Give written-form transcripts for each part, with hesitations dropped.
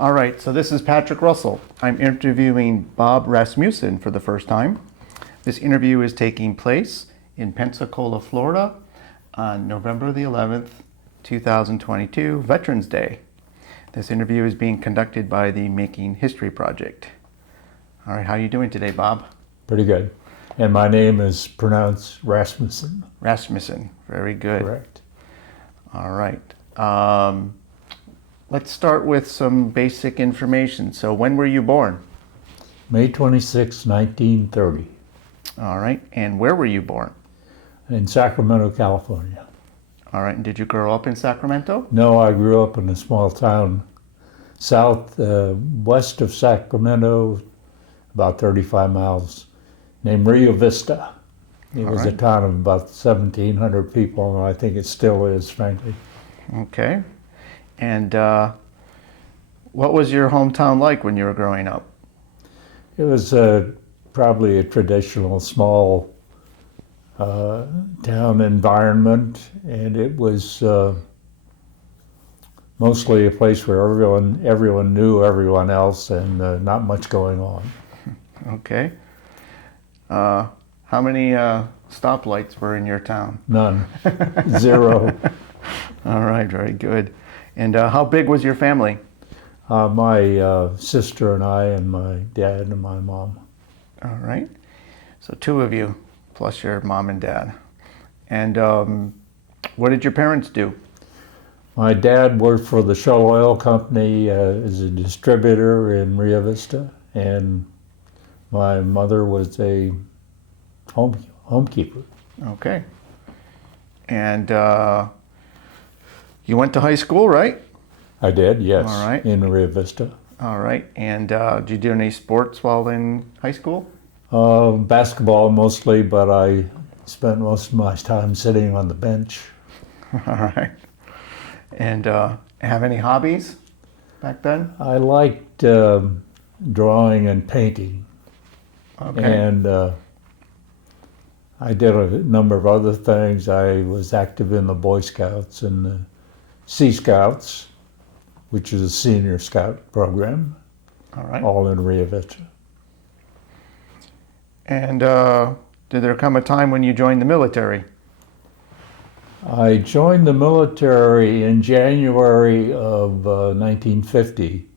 All right, so this is Patrick Russell. I'm interviewing Bob Rasmussen for the first time. This interview is taking place in Pensacola, Florida on November the 11th, 2022, Veterans Day. This interview is being conducted by the Making History Project. All right, how are you doing today, Bob? Pretty good. And my name is pronounced Rasmussen. Rasmussen, very good. Correct. All right. Let's start with some basic information. So when were you born? May 26, 1930, All right, and where were you born? in Sacramento, California. All right, and did you grow up in Sacramento? No, I grew up in a small town west of Sacramento, about 35 miles, named Rio Vista. It was a right. town of about 1,700 people, and I think it still is, frankly. Okay. And what was your hometown like when you were growing up? It was probably a traditional small town environment, and it was mostly a place where everyone knew everyone else, and not much going on. Okay. How many stoplights were in your town? None. Zero. All right, very good. And how big was your family? My sister and I, and my dad and my mom. All right. So two of you, plus your mom and dad. And what did your parents do? My dad worked for the Shell Oil Company as a distributor in Rio Vista, and my mother was a homekeeper. Okay. And you went to high school, right? I did, yes. All right. In Rio Vista. All right. And did you do any sports while in high school? Basketball mostly, but I spent most of my time sitting on the bench. All right. And have any hobbies back then? I liked drawing and painting. Okay. And I did a number of other things. I was active in the Boy Scouts and the Sea Scouts, which is a senior scout program, All right. all in Rio Vista. And did there come a time when you joined the military? I joined the military in January of 1950.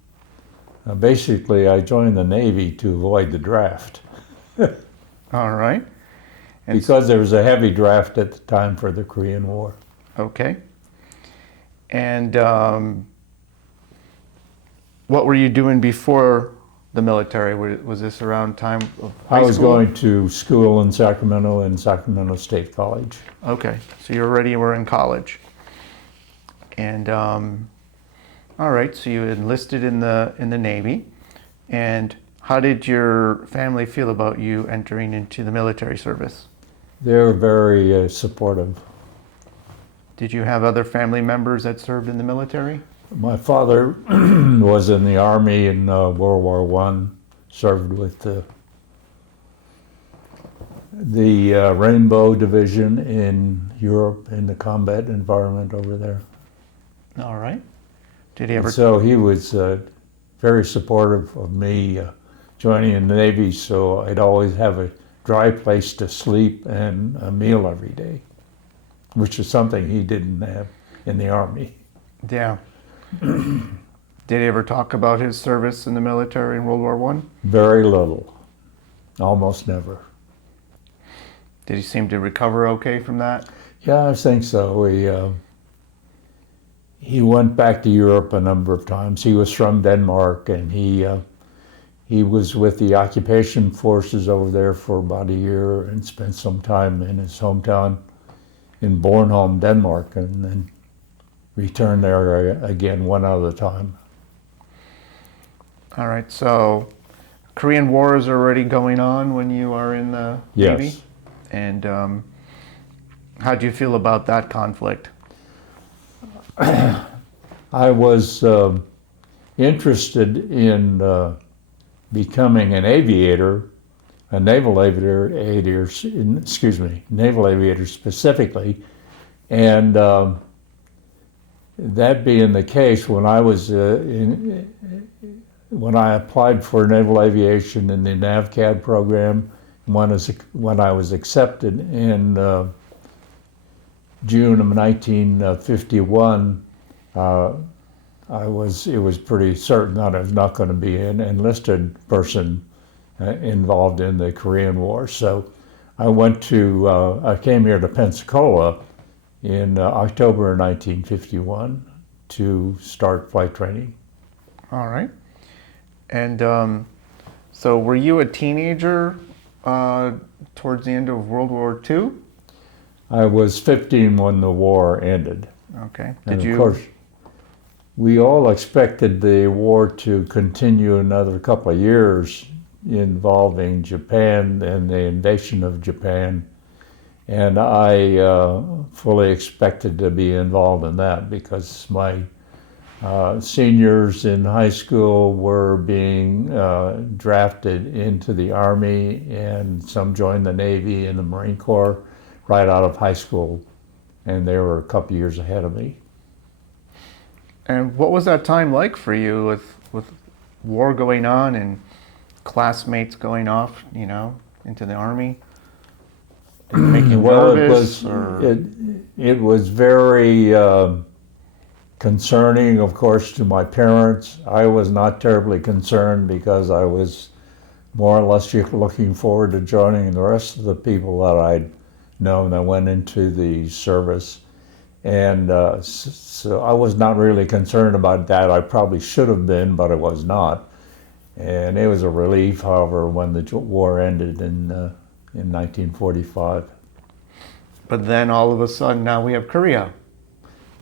Basically, I joined the Navy to avoid the draft All right. And because there was a heavy draft at the time for the Korean War. okay. And what were you doing before the military? Was this around time of high I was school? going to school in Sacramento State College. Okay, so you already were in college. And all right, so you enlisted in the Navy. And how did your family feel about you entering into the military service? They were very supportive. Did you have other family members that served in the military? My father was in the Army in World War I, served with the Rainbow Division in Europe in the combat environment over there. All right. Did he ever? So he was very supportive of me joining in the Navy, so I'd always have a dry place to sleep and a meal every day, which is something he didn't have in the Army. Yeah. Did he ever talk about his service in the military in World War I? Very little, almost never. Did he seem to recover okay from that? Yeah, I think so. He went back to Europe a number of times. He was from Denmark, and he was with the occupation forces over there for about a year and spent some time in his hometown in Bornholm, Denmark, and then returned there again one other time. All right, so Korean War is already going on when you are in the Navy? Yes. And how do you feel about that conflict? I was interested in becoming an aviator, a naval aviator, naval aviator specifically, and that being the case, when I was when I applied for naval aviation in the NAVCAD program, when I was accepted in June of 1951, it was pretty certain that I was not going to be an enlisted person involved in the Korean War. So I came here to Pensacola in October 1951 to start flight training. All right. And so were you a teenager towards the end of World War II? I was 15 when the war ended. Okay. And of course, we all expected the war to continue another couple of years involving Japan and the invasion of Japan. And I fully expected to be involved in that because my seniors in high school were being drafted into the Army, and some joined the Navy and the Marine Corps right out of high school, and they were a couple years ahead of me. And what was that time like for you with war going on and classmates going off, into the Army? Did it make you nervous? It was very concerning, of course, to my parents. I was not terribly concerned because I was more or less looking forward to joining the rest of the people that I'd known that went into the service. And so I was not really concerned about that. I probably should have been, but I was not. And it was a relief, however, when the war ended in 1945. But then all of a sudden, now we have Korea.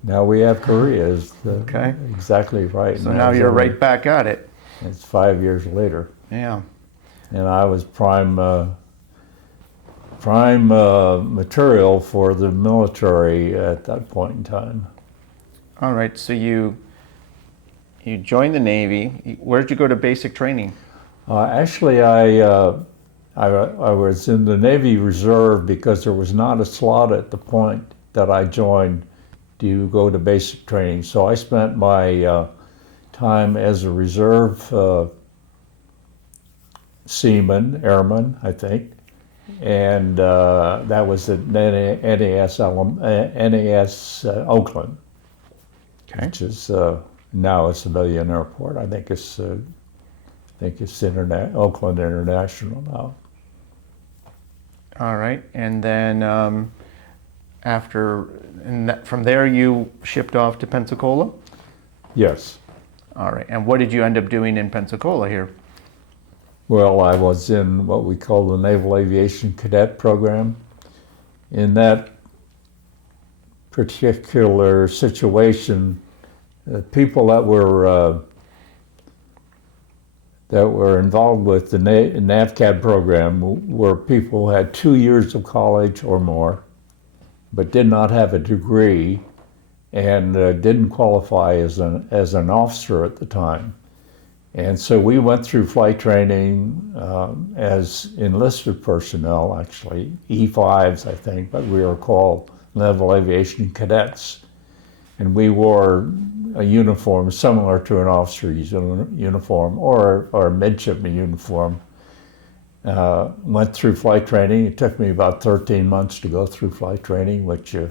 Now we have Korea, is Okay. exactly right. So now you're right back at it. It's 5 years later. Yeah. And I was prime material for the military at that point in time. All right. So you joined the Navy. Where did you go to basic training? Actually, I was in the Navy Reserve because there was not a slot at the point that I joined to go to basic training. So I spent my time as a reserve seaman, airman, I think, and that was at NAS Oakland, Okay. which is now a civilian airport. I think it's Oakland International now. All right. And then from there you shipped off to Pensacola? Yes. All right. And what did you end up doing in Pensacola here? Well, I was in what we call the Naval Aviation Cadet Program. In that particular situation, people that were involved with the NAVCAD program were people who had 2 years of college or more, but did not have a degree and didn't qualify as an officer at the time. And so we went through flight training as enlisted personnel, actually, E5s, I think, but we were called Naval Aviation Cadets. And we wore a uniform similar to an officer's uniform or a midshipman uniform. Went through flight training. It took me about 13 months to go through flight training, which in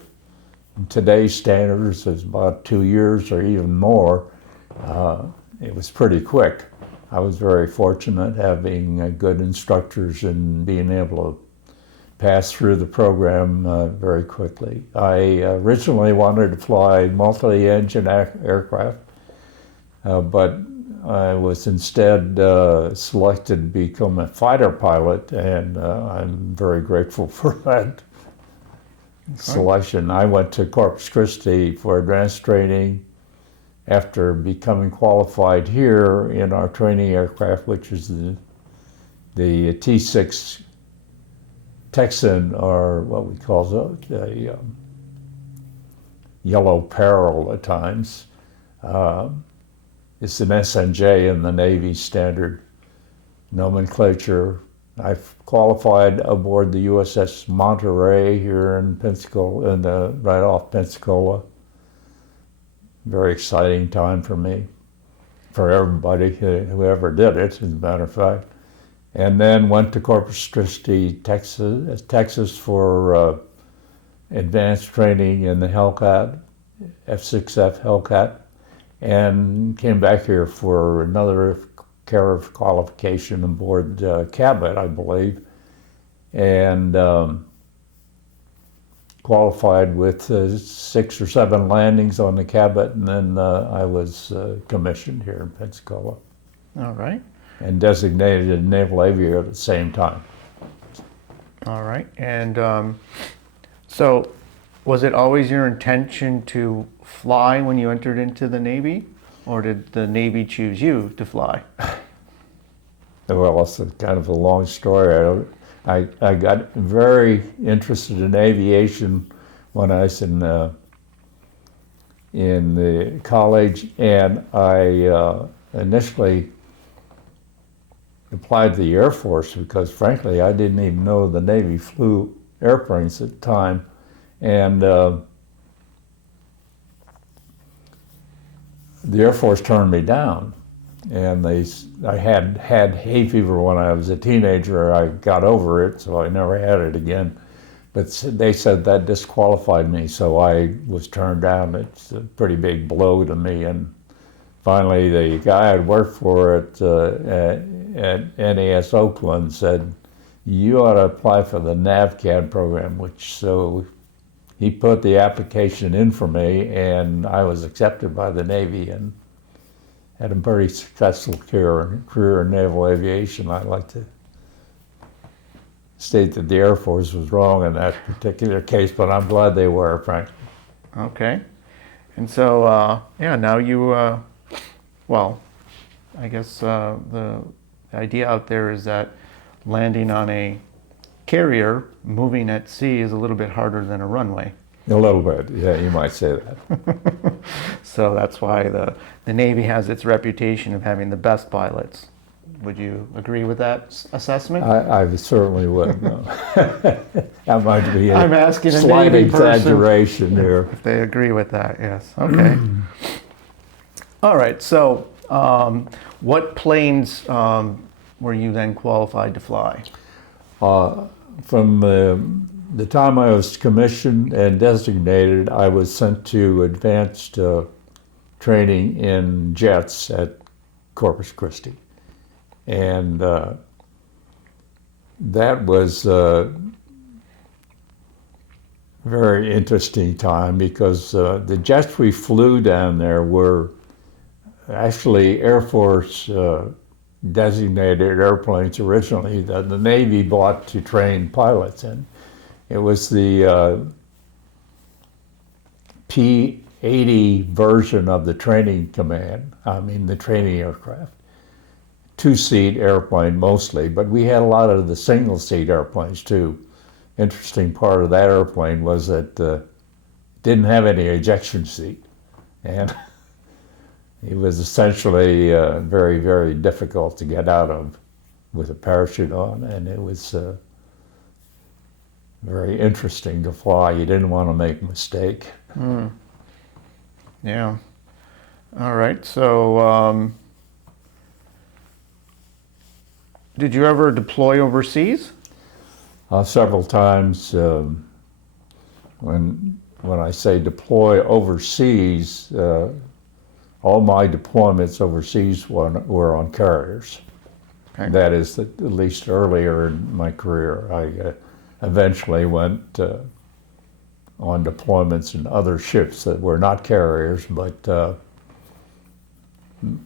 today's standards is about 2 years or even more. It was pretty quick. I was very fortunate having good instructors and being able to pass through the program very quickly. I originally wanted to fly multi-engine aircraft, but I was instead selected to become a fighter pilot, and I'm very grateful for that selection. I went to Corpus Christi for advanced training after becoming qualified here in our training aircraft, which is the T6 Texan, or what we call the Yellow Peril at times. It's an SNJ in the Navy standard nomenclature. I've qualified aboard the USS Monterey here in Pensacola, right off Pensacola. very exciting time for me, for everybody, whoever did it, as a matter of fact. And then went to Corpus Christi, Texas for advanced training in the Hellcat, F6F Hellcat, and came back here for another care of qualification aboard Capt, I believe, and qualified with 6 or 7 landings on the Capt, and then I was commissioned here in Pensacola. All right. And designated a naval aviator at the same time. All right. And so was it always your intention to fly when you entered into the Navy, or did the Navy choose you to fly? Well, it's kind of a long story. I got very interested in aviation when I was in the college, and I initially applied to the Air Force because, frankly, I didn't even know the Navy flew airplanes at the time, and the Air Force turned me down. And I had hay fever when I was a teenager. I got over it, so I never had it again. But they said that disqualified me, so I was turned down. It's a pretty big blow to me. And finally, the guy I'd worked for at NAS Oakland said, "You ought to apply for the NAVCAD program," so he put the application in for me, and I was accepted by the Navy and had a very successful career in naval aviation. I'd like to state that the Air Force was wrong in that particular case, but I'm glad they were, frankly. Okay. And so, now you, well, I guess the idea out there is that landing on a carrier moving at sea is a little bit harder than a runway. A little bit, yeah, you might say that. So that's why the Navy has its reputation of having the best pilots. Would you agree with that assessment? I certainly would. No. That might be I'm asking a slight Navy person exaggeration here. if they agree with that, yes. Okay. All right, so what planes were you then qualified to fly? From the time I was commissioned and designated, I was sent to advanced training in jets at Corpus Christi. And that was a very interesting time because the jets we flew down there were actually Air Force designated airplanes originally that the Navy bought to train pilots in. It was the P-80 version of the training command, the training aircraft. 2-seat airplane mostly, but we had a lot of the single-seat airplanes too. Interesting part of that airplane was that it didn't have any ejection seat. And it was essentially very, very difficult to get out of with a parachute on, and it was very interesting to fly. You didn't want to make a mistake. Yeah. All right. So, did you ever deploy overseas? Several times. When I say deploy overseas, all my deployments overseas were on carriers. Okay. That is, at least earlier in my career. I eventually went on deployments in other ships that were not carriers, but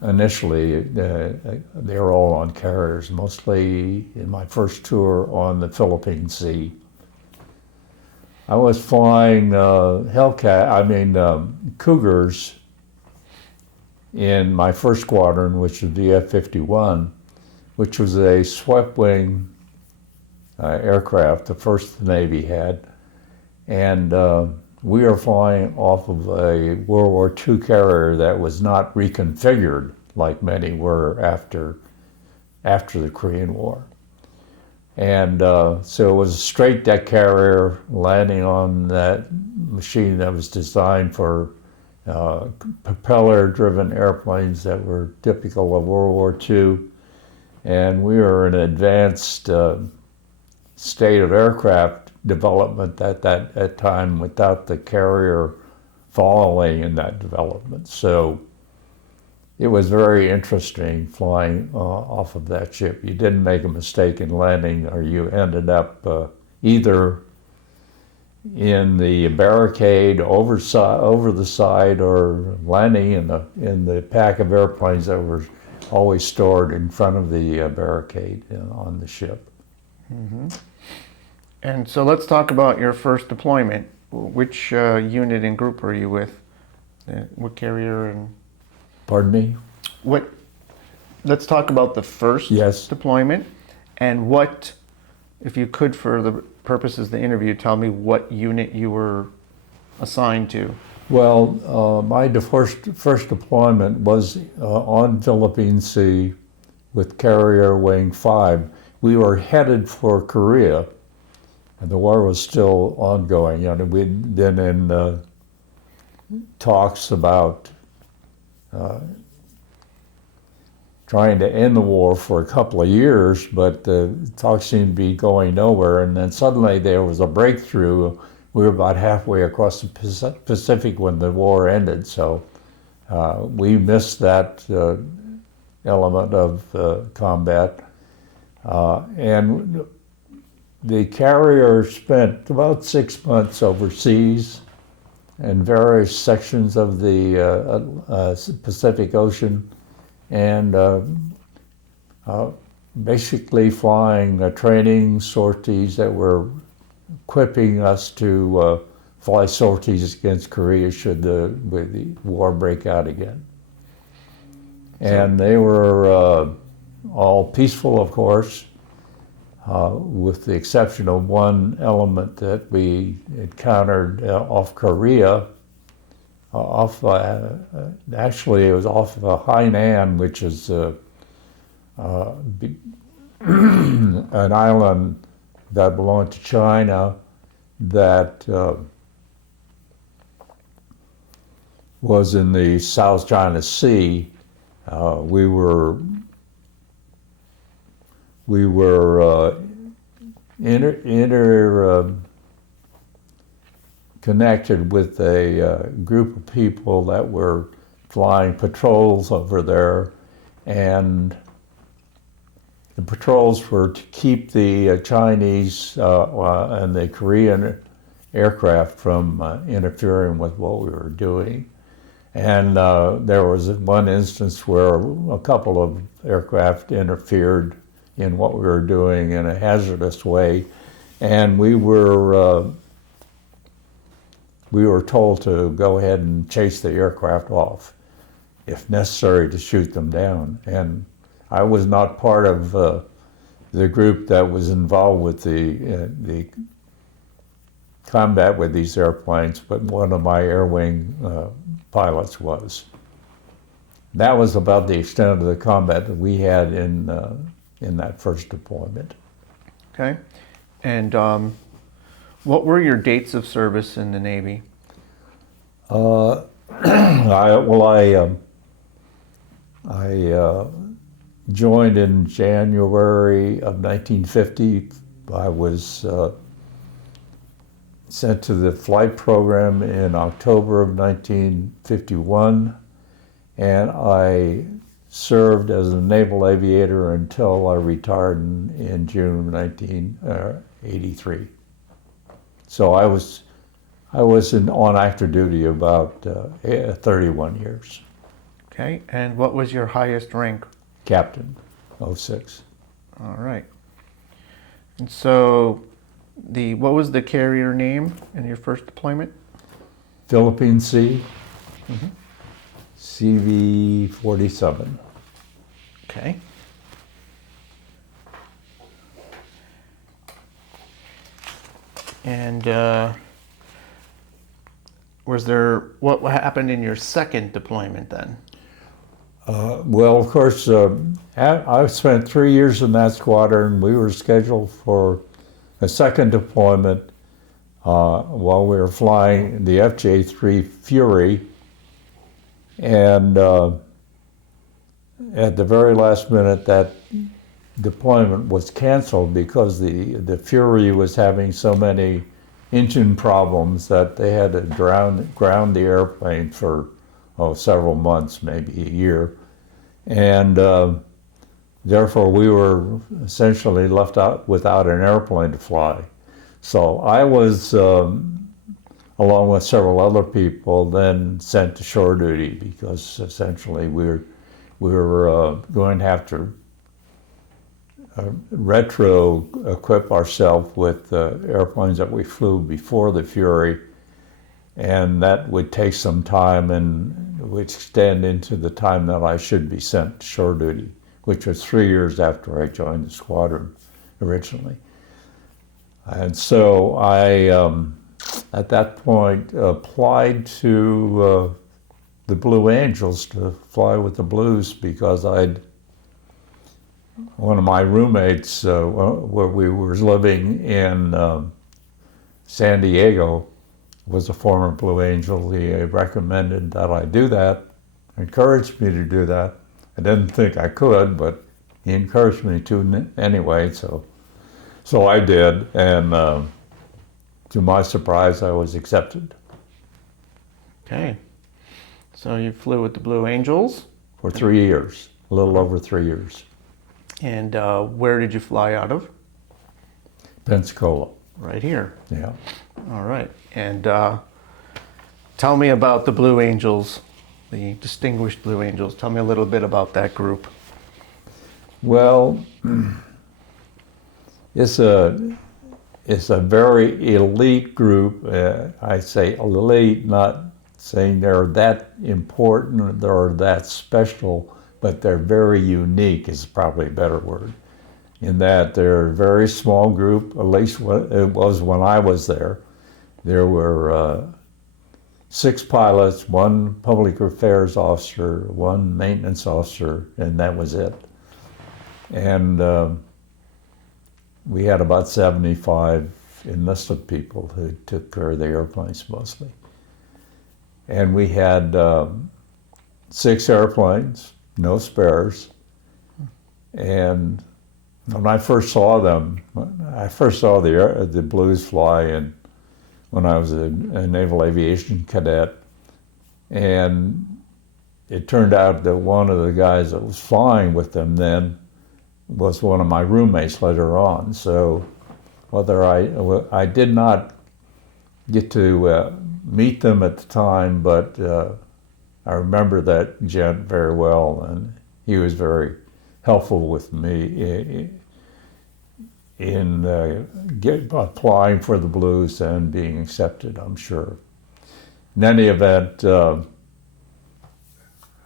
initially they were all on carriers, mostly in my first tour on the Philippine Sea. I was flying Cougars in my first squadron, which was the F-51, which was a swept-wing aircraft, the first the Navy had. And we were flying off of a World War II carrier that was not reconfigured like many were after the Korean War. And so it was a straight deck carrier landing on that machine that was designed for propeller-driven airplanes that were typical of World War II. And we were in an advanced state of aircraft development at that time without the carrier following in that development. So it was very interesting flying off of that ship. You didn't make a mistake in landing, or you ended up either in the barricade over the side, or landing in the pack of airplanes that were always stored in front of the barricade on the ship. Mm-hmm. And so let's talk about your first deployment. Which unit and group were you with? What carrier and? Pardon me? Let's talk about the first deployment, and what, if you could, for the purposes of the interview, tell me what unit you were assigned to. Well, my first deployment was on Philippine Sea with Carrier Wing 5. We were headed for Korea, and the war was still ongoing. You know, we'd been in talks about trying to end the war for a couple of years, but the talks seemed to be going nowhere. And then suddenly there was a breakthrough. We were about halfway across the Pacific when the war ended, so we missed that element of combat. And the carrier spent about 6 months overseas in various sections of the Pacific Ocean, and basically flying training sorties that were equipping us to fly sorties against Korea should the war break out again. And they were all peaceful, of course, with the exception of one element that we encountered off Korea. Actually, it was off of Hainan, which is an island that belonged to China that was in the South China Sea. We were connected with a group of people that were flying patrols over there, and the patrols were to keep the Chinese and the Korean aircraft from interfering with what we were doing. And there was one instance where a couple of aircraft interfered in what we were doing in a hazardous way, and we were told to go ahead and chase the aircraft off, if necessary, to shoot them down. And I was not part of the group that was involved with the combat with these airplanes, but one of my air wing pilots was. That was about the extent of the combat that we had in that first deployment. Okay. And what were your dates of service in the Navy? I joined in January of 1950. I was sent to the flight program in October of 1951, and I served as a naval aviator until I retired in June of 1983. So I was on active duty about 31 years. Okay, and what was your highest rank? Captain, 06. All right. And so, what was the carrier name in your first deployment? Philippine Sea, Mm-hmm. CV-47. Okay. And what happened in your second deployment then? Well, of course, I spent 3 years in that squadron. We were scheduled for a second deployment while we were flying the FJ-3 Fury And at the very last minute, that deployment was canceled because the Fury was having so many engine problems that they had to ground the airplane for several months, maybe a year. And therefore, we were essentially left out without an airplane to fly. So I was, along with several other people, then sent to shore duty because essentially we were going to have to retro equip ourselves with airplanes that we flew before the Fury, and that would take some time and would extend into the time that I should be sent to shore duty, which was 3 years after I joined the squadron originally. And so I, at that point, applied to the Blue Angels to fly with the Blues because one of my roommates, where we were living in San Diego, was a former Blue Angel. He recommended that I do that, encouraged me to do that. I didn't think I could, but he encouraged me to anyway, so I did, and to my surprise, I was accepted. Okay. So you flew with the Blue Angels? For 3 years, a little over 3 years. And where did you fly out of? Pensacola. Right here. Yeah. All right. And tell me about the Blue Angels, the distinguished Blue Angels. Tell me a little bit about that group. Well, it's a very elite group. I say elite, not saying they're that important or that special, but they're very unique is probably a better word, in that they're a very small group, at least it was when I was there. There were 6 pilots, 1 public affairs officer, 1 maintenance officer, and that was it. And we had about 75 enlisted people who took care of the airplanes mostly. And we had 6 airplanes, no spares. And when I first saw them, I first saw the Blues fly when I was a Naval Aviation cadet. And it turned out that one of the guys that was flying with them then was one of my roommates later on. So whether I did not get to meet them at the time, but I remember that gent very well, and he was very helpful with me in applying for the Blues and being accepted, I'm sure. In any event,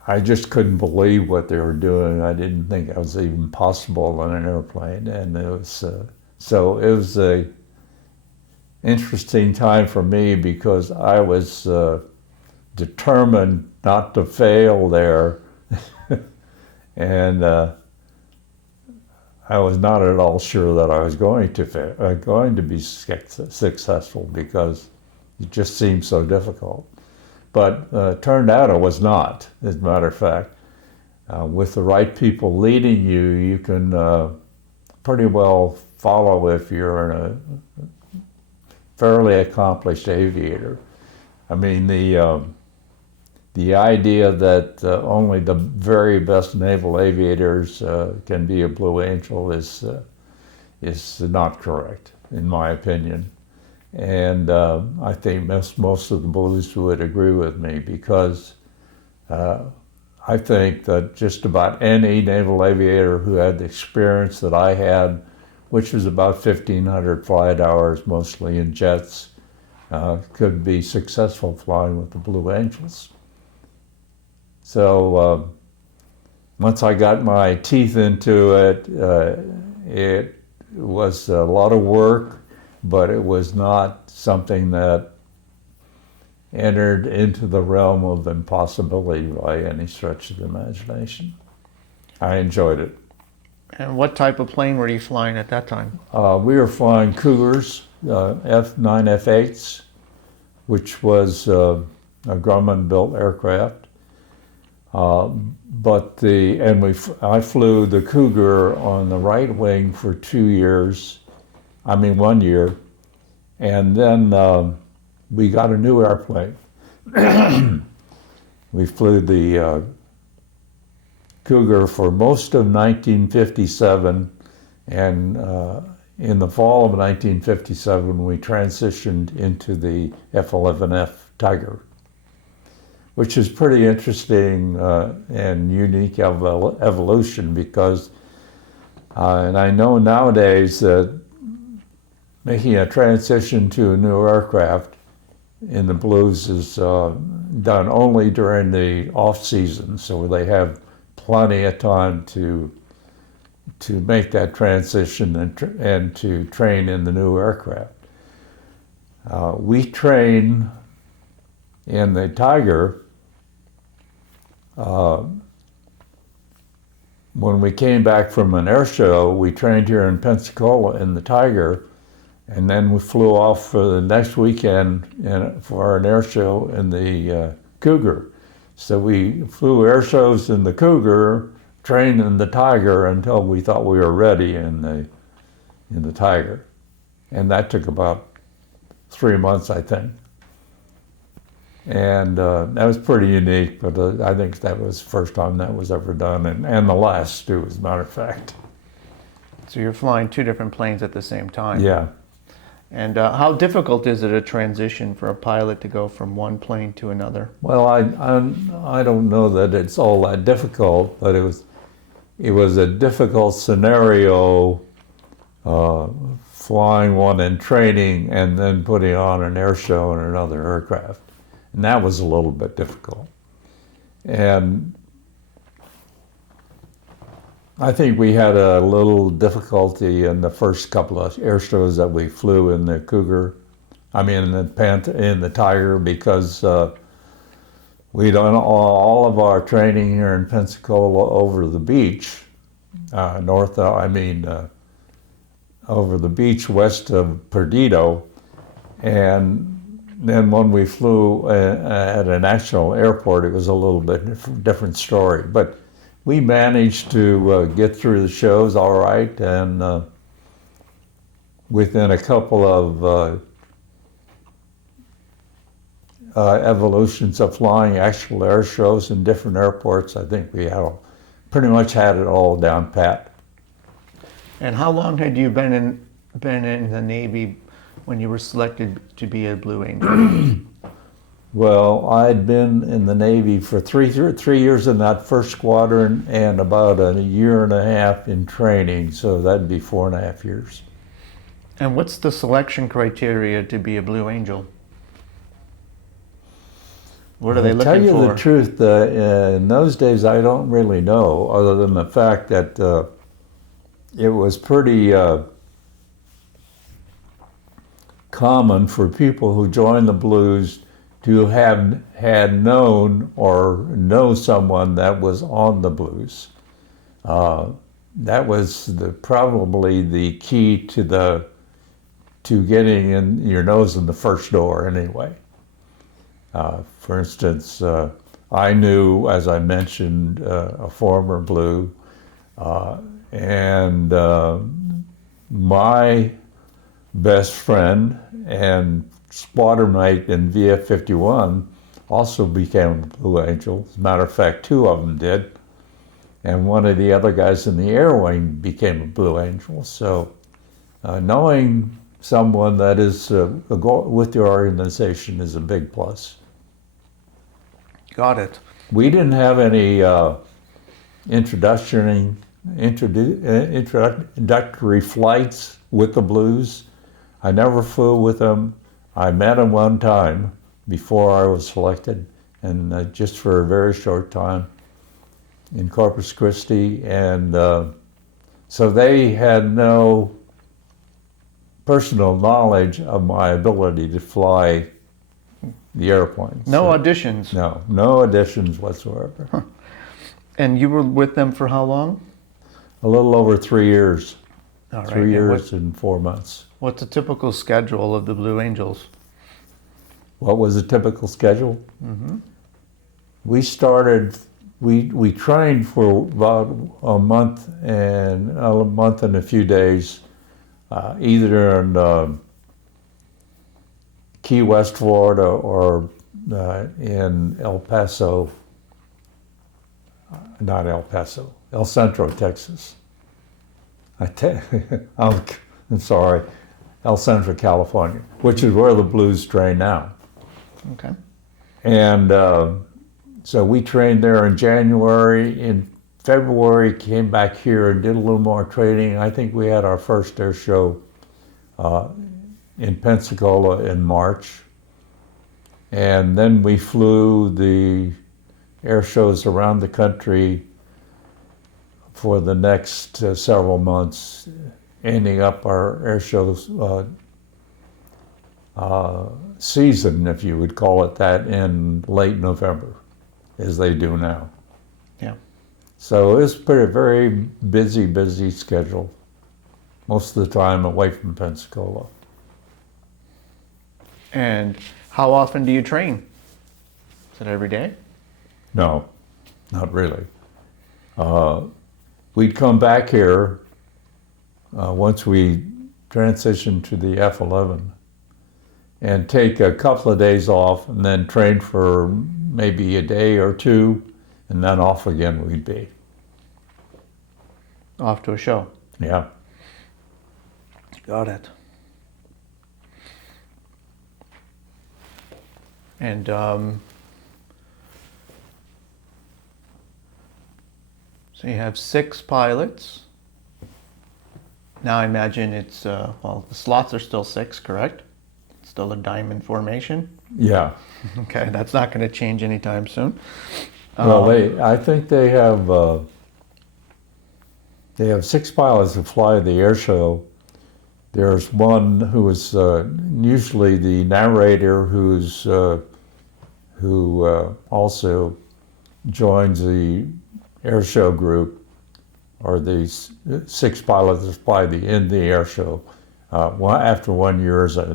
I just couldn't believe what they were doing. I didn't think it was even possible on an airplane, and it was so it was a interesting time for me because I was determined not to fail there, and I was not at all sure that I was going to be successful because it just seemed so difficult. But turned out it was not, as a matter of fact. With the right people leading you, you can pretty well follow if you're a fairly accomplished aviator. I mean, the idea that only the very best naval aviators can be a Blue Angel is not correct, in my opinion. And I think most of the Blues would agree with me because I think that just about any naval aviator who had the experience that I had, which was about 1,500 flight hours, mostly in jets, could be successful flying with the Blue Angels. So once I got my teeth into it, it was a lot of work, but it was not something that entered into the realm of impossibility by any stretch of the imagination. I enjoyed it. And what type of plane were you flying at that time? We were flying Cougars, F9 F8s, which was a Grumman-built aircraft. I flew the Cougar on the right wing for 1 year, and then we got a new airplane. We flew the Cougar for most of 1957, and in the fall of 1957, we transitioned into the F-11F Tiger, which is pretty interesting and unique evolution because, and I know nowadays that making a transition to a new aircraft in the Blues is done only during the off season, so they have plenty of time to make that transition and to train in the new aircraft. We train in the Tiger. When we came back from an air show, we trained here in Pensacola in the Tiger, and then we flew off for the next weekend for an air show in the Cougar. So we flew air shows in the Cougar, trained in the Tiger until we thought we were ready in the Tiger. And that took about 3 months, I think. And that was pretty unique, but I think that was the first time that was ever done, and the last too, as a matter of fact. So you're flying two different planes at the same time. Yeah. And how difficult is it a transition for a pilot to go from one plane to another? Well, I don't know that it's all that difficult, but it was a difficult scenario, flying one in training and then putting on an air show in another aircraft. And that was a little bit difficult. And I think we had a little difficulty in the first couple of air shows that we flew in the Cougar, in the Tiger, because we done all of our training here in Pensacola over the beach, over the beach west of Perdido, and then when we flew at an actual airport, it was a little bit different story. But we managed to get through the shows all right, and within a couple of evolutions of flying actual air shows in different airports, I think we pretty much had it all down pat. And how long had you been in the Navy when you were selected to be a Blue Angel? Well, I'd been in the Navy for 3 years in that first squadron and about a year and a half in training, so that'd be 4.5 years. And what's the selection criteria to be a Blue Angel? What are they looking for? To tell you the truth, in those days I don't really know, other than the fact that it was pretty common for people who joined the Blues to have had known or know someone that was on the Blues. That was probably the key to getting in your nose in the first door anyway. For instance, I knew, as I mentioned, a former Blue, and my best friend and squadron mate in VF-51 also became a Blue Angel. As a matter of fact, 2 of them did. And one of the other guys in the air wing became a Blue Angel. So knowing someone that is with your organization is a big plus. Got it. We didn't have any introductory flights with the Blues. I never flew with them. I met him one time before I was selected, and just for a very short time in Corpus Christi, and so they had no personal knowledge of my ability to fly the airplanes. No auditions? No auditions whatsoever. Huh. And you were with them for how long? A little over 3 years. All right. 3 years and 4 months. What's a typical schedule of the Blue Angels? What was a typical schedule? Mm-hmm. We started we trained for about a month and a few days, either in Key West, Florida, or in El Paso, not El Paso, El Centro, Texas. I'm sorry, El Centro, California, which is where the Blues train now. Okay. And so we trained there in January. In February, came back here and did a little more training. I think we had our first air show in Pensacola in March. And then we flew the air shows around the country for the next several months, ending up our air shows season, if you would call it that, in late November, as they do now. Yeah. So it's pretty very busy schedule, most of the time away from Pensacola. And how often do you train? Is it every day? No, not really. We'd come back here once we transitioned to the F-11 and take a couple of days off and then train for maybe a day or two, and then off again we'd be. Off to a show. Yeah. Got it. And so you have 6 pilots. Now I imagine it's, well, the slots are still 6, correct? Still a diamond formation? Yeah. Okay, that's not going to change anytime soon. Well, I think they have 6 pilots who fly the air show. There's one who is usually the narrator who also joins the air show group, or these 6 pilots that fly in the air show after 1 year as a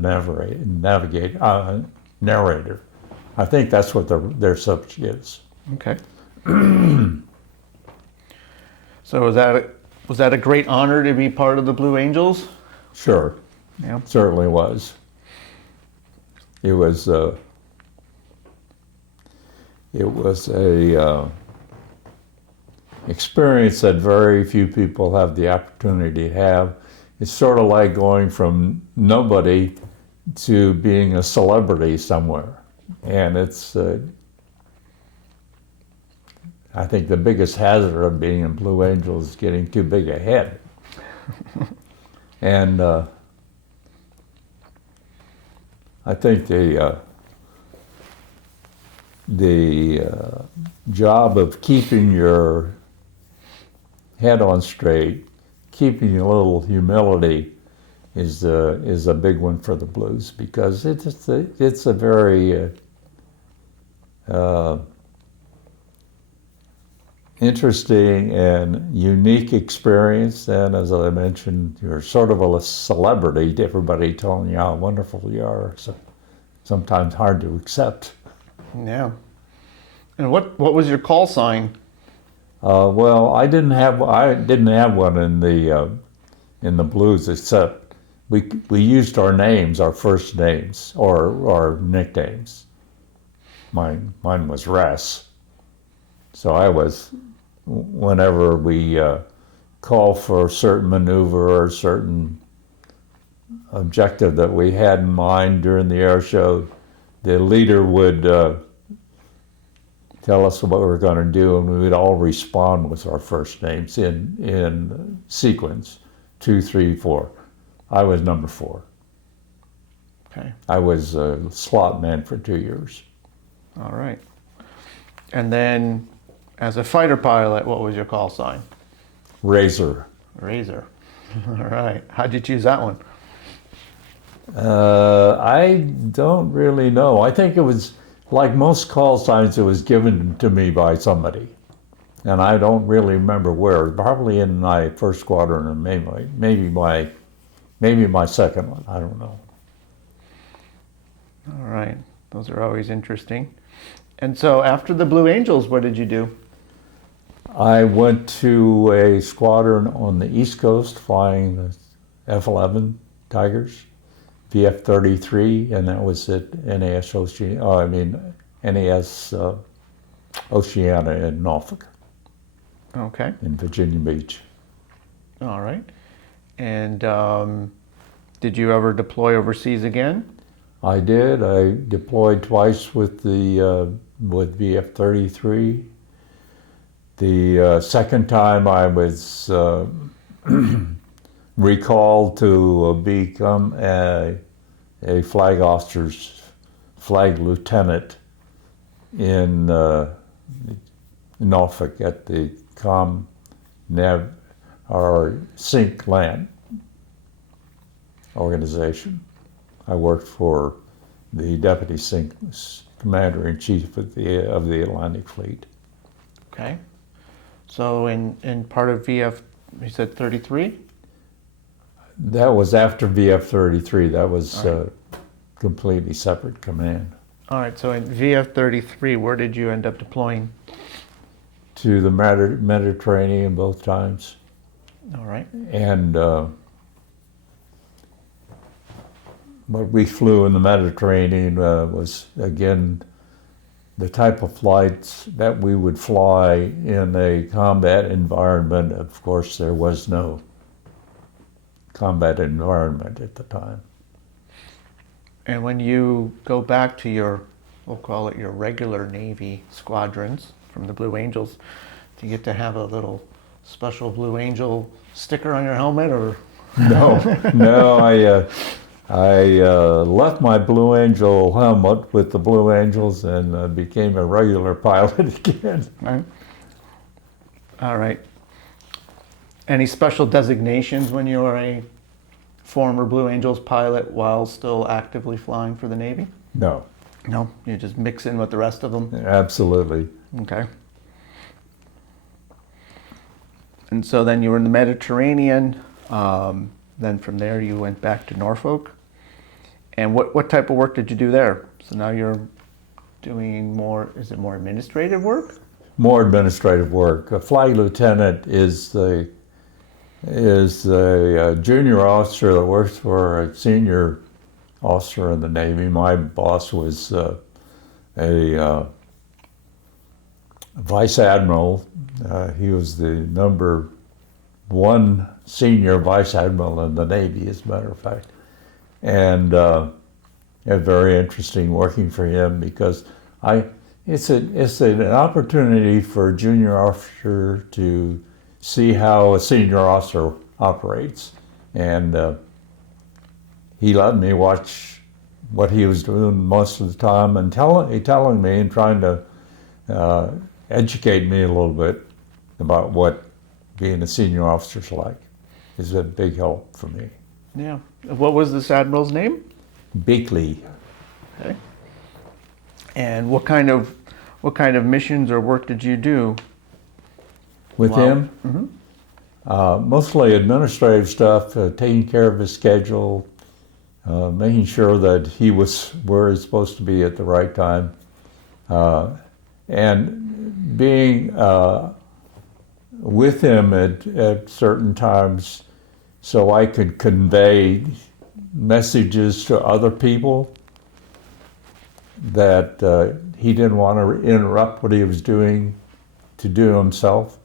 narrator. I think that's what their subject is. Okay. So was that a great honor to be part of the Blue Angels? Sure. Yeah. Certainly was. It was a experience that very few people have the opportunity to have. It's sort of like going from nobody to being a celebrity somewhere. And it's, I think the biggest hazard of being in Blue Angels is getting too big a head. And I think the job of keeping your head on straight, keeping a little humility is a big one for the Blues, because it's a very interesting and unique experience. And as I mentioned, you're sort of a celebrity to everybody telling you how wonderful you are. So sometimes hard to accept. Yeah. And what was your call sign? Well, I didn't have one in the Blues, except we used our names, our first names, or nicknames. Mine was Ras. So I was, whenever we call for a certain maneuver or a certain objective that we had in mind during the air show, the leader would tell us what we were going to do, and we would all respond with our first names in sequence, 2, 3, 4. I was number 4. Okay. I was a slot man for 2 years. All right. And then, as a fighter pilot, what was your call sign? Razor. Razor. All right. How'd you choose that one? I don't really know. I think it was, like most call signs, it was given to me by somebody. And I don't really remember where. Probably in my first squadron, or maybe my second one. I don't know. All right. Those are always interesting. And so after the Blue Angels, what did you do? I went to a squadron on the East Coast flying the F-11 Tigers, VF-33, and that was at NAS Oceana in Norfolk, Okay. in Virginia Beach. All right. And did you ever deploy overseas again? I did. I deployed twice with the VF-33. The second time I was recalled to become a flag officer's flag lieutenant in Norfolk at the Sink Land organization. I worked for the Deputy Sink Commander-in-Chief of the Atlantic Fleet. Okay. So in part of VF, you said 33? That was after VF-33. That was All right. completely separate command. All right. So in VF-33, where did you end up deploying? To the Mediterranean both times. All right. And what we flew in the Mediterranean was, again, the type of flights that we would fly in a combat environment. Of course, there was no combat environment at the time. And when you go back to your, we'll call it your regular Navy squadrons from the Blue Angels, do you get to have a little special Blue Angel sticker on your helmet, or? No, I left my Blue Angel helmet with the Blue Angels and became a regular pilot again. Right. All right. Any special designations when you were a former Blue Angels pilot while still actively flying for the Navy? No, No, you just mix in with the rest of them? absolutely. Okay. And so then you were in the Mediterranean. Then from there you went back to Norfolk. And what type of work did you do there? So now you're doing more, is it more administrative work? More administrative work. A flag lieutenant is the junior officer that works for a senior officer in the Navy. My boss was a vice admiral. He was the number one senior vice admiral in the Navy, as a matter of fact. And very interesting working for him because it's an opportunity for a junior officer to see how a senior officer operates. And he let me watch what he was doing most of the time and telling me and trying to educate me a little bit about what being a senior officer's like. Is a big help for me. Yeah. What was this admiral's name? Beakley. Okay. And what kind of missions or work did you do With Wow. him? Mm-hmm. Mostly administrative stuff, taking care of his schedule, making sure that he was where he's supposed to be at the right time, and being with him at certain times so I could convey messages to other people that he didn't want to interrupt what he was doing to do himself.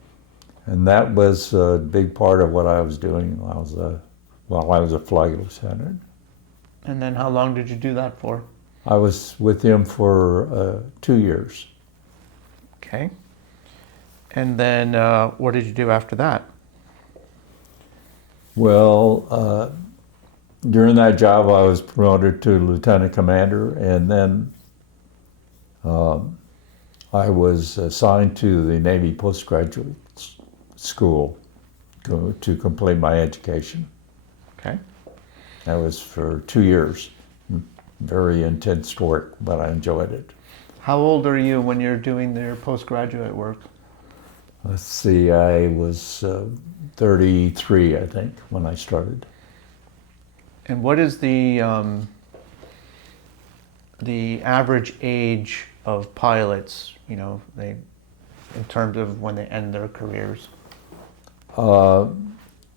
And that was a big part of what I was doing while I was a flag lieutenant. And then how long did you do that for? I was with him for 2 years. Okay. And then what did you do after that? Well, during that job, I was promoted to lieutenant commander, and then I was assigned to the Navy postgraduate school to complete my education. Okay. That was for 2 years. Very intense work, but I enjoyed it. How old are you when you're doing your postgraduate work? Let's see, I was 33, I think, when I started. And what is the average age of pilots? You know, they in terms of when they end their careers?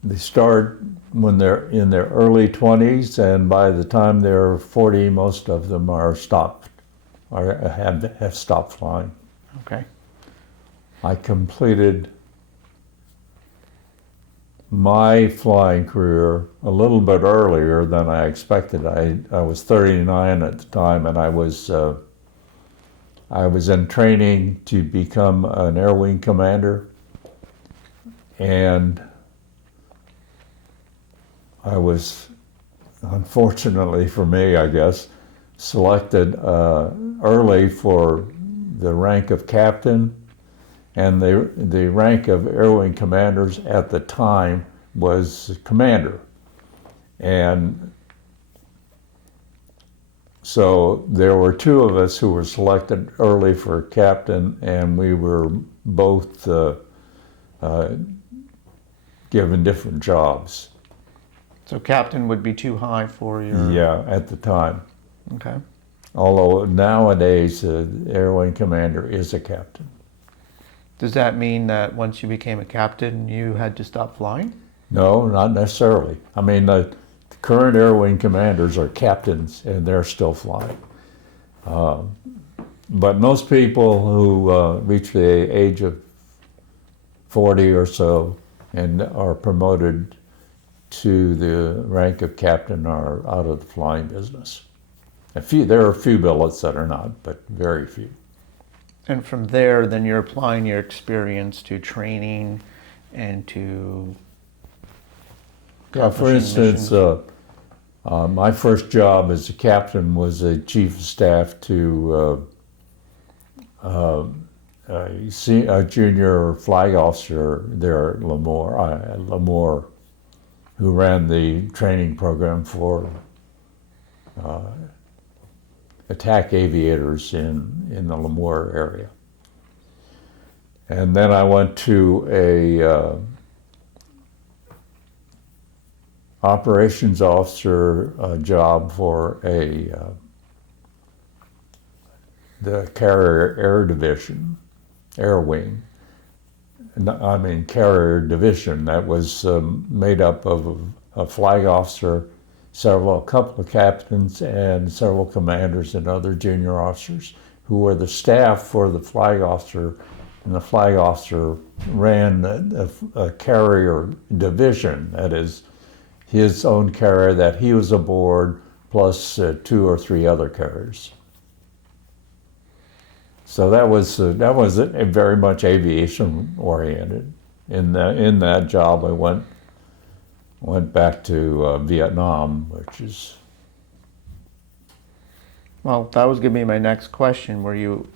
They start when they're in their early 20s, and by the time they're 40, most of them are stopped, or have stopped flying. Okay. I completed my flying career a little bit earlier than I expected. I was 39 at the time, and I was in training to become an air wing commander, and I was, unfortunately for me, I guess, selected early for the rank of captain, and the rank of air wing commanders at the time was commander. And so there were two of us who were selected early for captain, and we were both given different jobs. So captain would be too high for your... Yeah, at the time. Okay. Although nowadays, air wing commander is a captain. Does that mean that once you became a captain, you had to stop flying? No, not necessarily. I mean, the current air wing commanders are captains, and they're still flying. But most people who reach the age of 40 or so and are promoted to the rank of captain are out of the flying business. There are a few billets that are not, but very few. And from there, then you're applying your experience to training and to... For instance, my first job as a captain was a chief of staff to a junior flag officer there at Lemoore, who ran the training program for attack aviators in the Lemoore area. And then I went to a operations officer job for the carrier air division, air wing. I mean carrier division that was made up of a flag officer, a couple of captains, and several commanders and other junior officers who were the staff for the flag officer, and the flag officer ran a carrier division, that is his own carrier that he was aboard, plus 2 or 3 other carriers. So that was very much aviation oriented. In that job, I went back to Vietnam, which is... Well, that was going to be my next question. Were you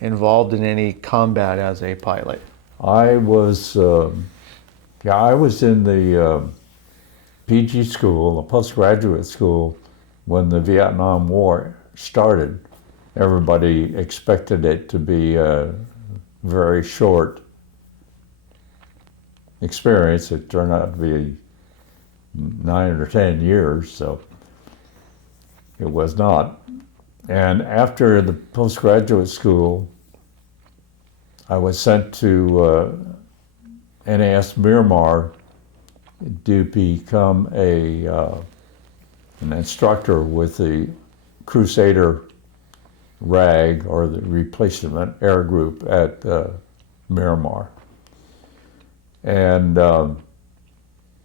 involved in any combat as a pilot? I was in the PG school, a postgraduate school, when the Vietnam War started. Everybody expected it to be a very short experience. It turned out to be 9 or 10 years, so it was not. And after the postgraduate school, I was sent to NAS Miramar to become an instructor with the Crusader RAG, or the Replacement Air Group at Miramar. And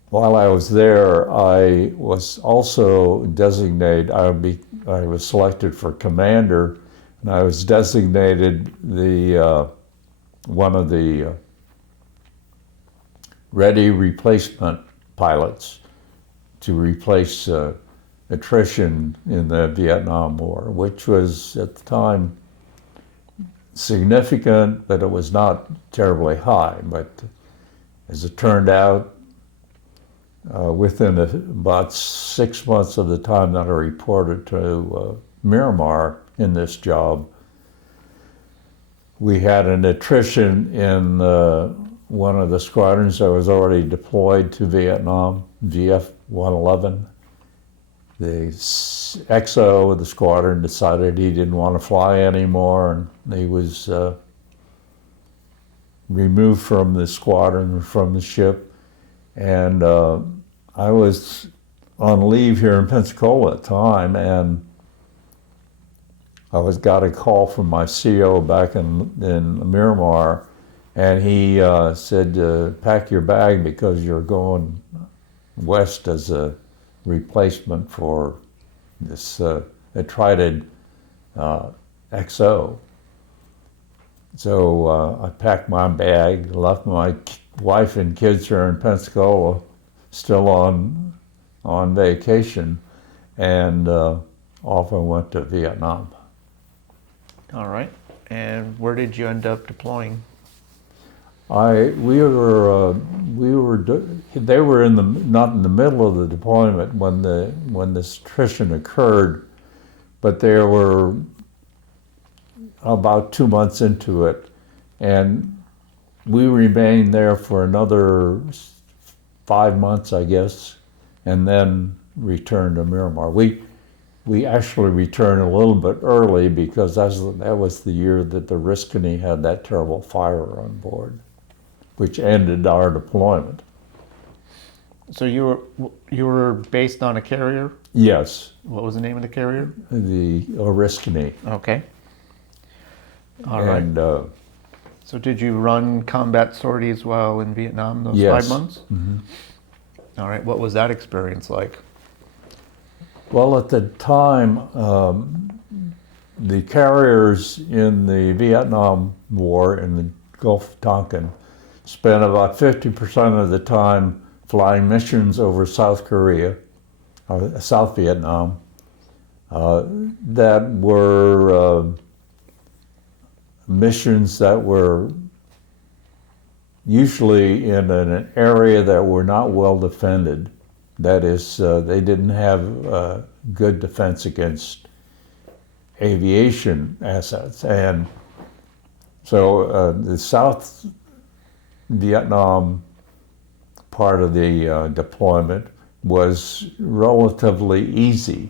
while I was there, I was also designated, I was selected for commander, and I was designated one of the ready replacement pilots to replace attrition in the Vietnam War, which was at the time significant, but it was not terribly high. But as it turned out, within about 6 months of the time that I reported to Miramar in this job, we had an attrition in one of the squadrons that was already deployed to Vietnam, VF-111. The XO of the squadron decided he didn't want to fly anymore, and he was removed from the squadron, from the ship, and I was on leave here in Pensacola at the time, and got a call from my CO back in Miramar, and he said, pack your bag because you're going west as a replacement for this Cited XO. So I packed my bag, left my wife and kids here in Pensacola, still on vacation, and off I went to Vietnam. All right. And where did you end up deploying? They were not in the middle of the deployment when this attrition occurred, but they were about 2 months into it, and we remained there for another 5 months, I guess, and then returned to Miramar. We actually returned a little bit early because that was the year that the Riscony had that terrible fire on board, which ended our deployment. So you were based on a carrier? Yes. What was the name of the carrier? The Riscony. Okay. All right. And, so did you run combat sorties while in Vietnam those yes. 5 months? Mm-hmm. All right. What was that experience like? Well, at the time, the carriers in the Vietnam War in the Gulf of Tonkin spent about 50% of the time flying missions over South Korea, South Vietnam, that were missions that were usually in an area that were not well defended. That is, they didn't have good defense against aviation assets. And so the South Vietnam part of the deployment was relatively easy.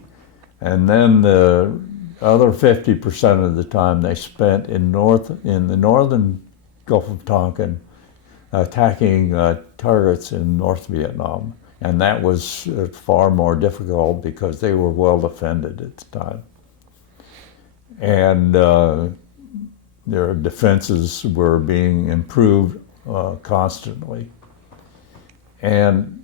And then the other 50% of the time they spent in the northern Gulf of Tonkin attacking targets in North Vietnam. And that was far more difficult because they were well defended at the time. And their defenses were being improved constantly. And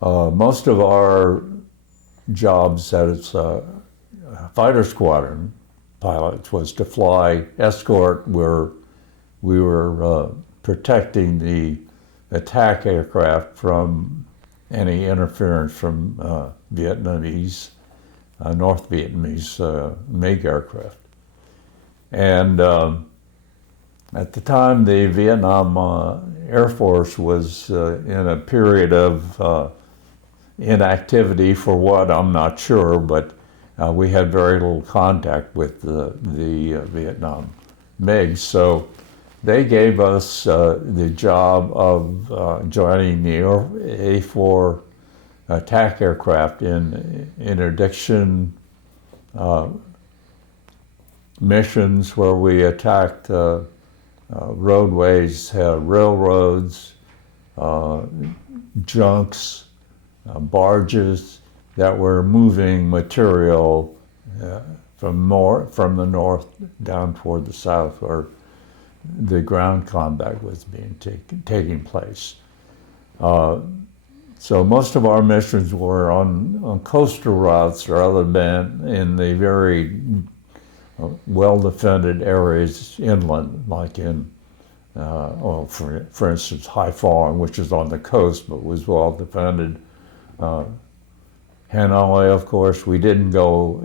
most of our jobs as fighter squadron pilots was to fly escort, where we were protecting the attack aircraft from any interference from Vietnamese, North Vietnamese MiG aircraft. And at the time, the Vietnam Air Force was in a period of inactivity for what, I'm not sure, but we had very little contact with the Vietnam MiGs. So they gave us the job of joining the A-4 attack aircraft in interdiction missions where we attacked roadways, railroads, junks, barges that were moving material from the north down toward the south, where the ground combat was taking place. So most of our missions were on coastal routes rather than in the very well-defended areas inland, like in, for instance, Haiphong, which is on the coast but was well-defended. Hanoi, of course, we didn't go,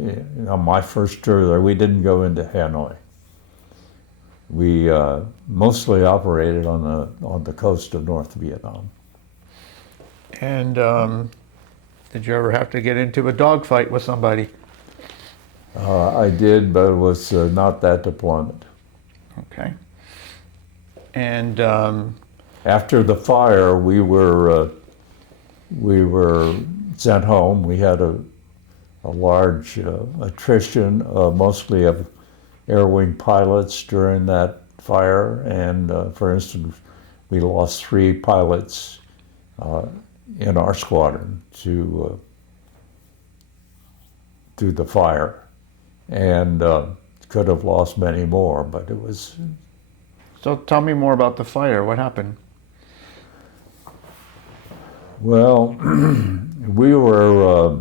on my first tour there, we didn't go into Hanoi. We mostly operated on the coast of North Vietnam. And did you ever have to get into a dogfight with somebody? I did, but it was not that deployment. Okay. And after the fire, we were sent home. We had a large attrition, mostly of air wing pilots during that fire, and for instance, we lost 3 pilots in our squadron to the fire, and could have lost many more, but it was. So tell me more about the fire. What happened? Well, we were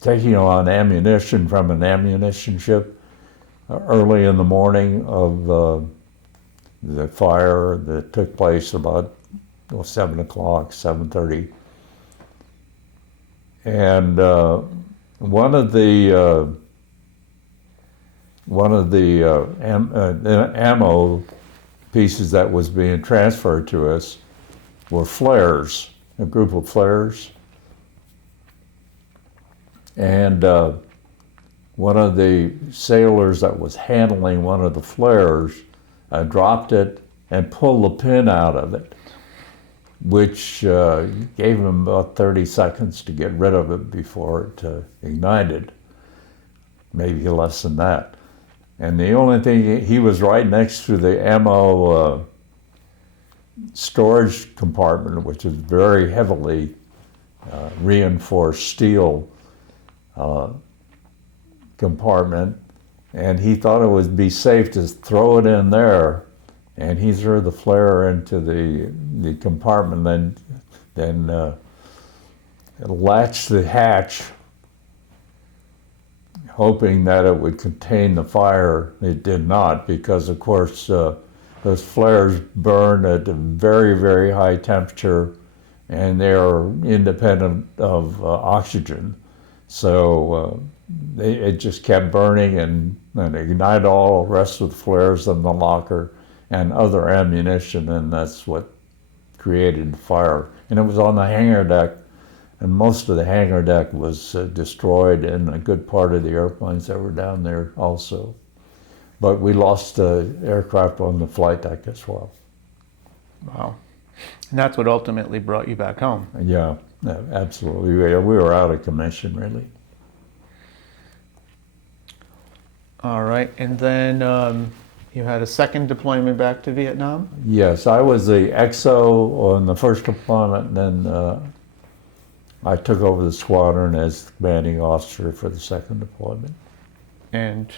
taking on ammunition from an ammunition ship early in the morning of the fire that took place about 7 o'clock, 7:30. And one of the ammo pieces that was being transferred to us were flares, a group of flares. And one of the sailors that was handling one of the flares dropped it and pulled the pin out of it, which gave him about 30 seconds to get rid of it before it ignited, maybe less than that. And the only thing, he was right next to the ammo storage compartment, which is very heavily reinforced steel compartment, and he thought it would be safe to throw it in there, and he threw the flare into the compartment, and then latched the hatch, hoping that it would contain the fire. It did not, because of course those flares burn at a very, very high temperature, and they are independent of oxygen. So it just kept burning and ignited all the rest of the flares in the locker and other ammunition, and that's what created the fire. And it was on the hangar deck, and most of the hangar deck was destroyed, and a good part of the airplanes that were down there also. But we lost aircraft on the flight deck as well. Wow. And that's what ultimately brought you back home. Yeah, absolutely. We were out of commission, really. All right. And then you had a second deployment back to Vietnam? Yes, I was the XO on the first deployment, and then I took over the squadron as commanding officer for the second deployment. And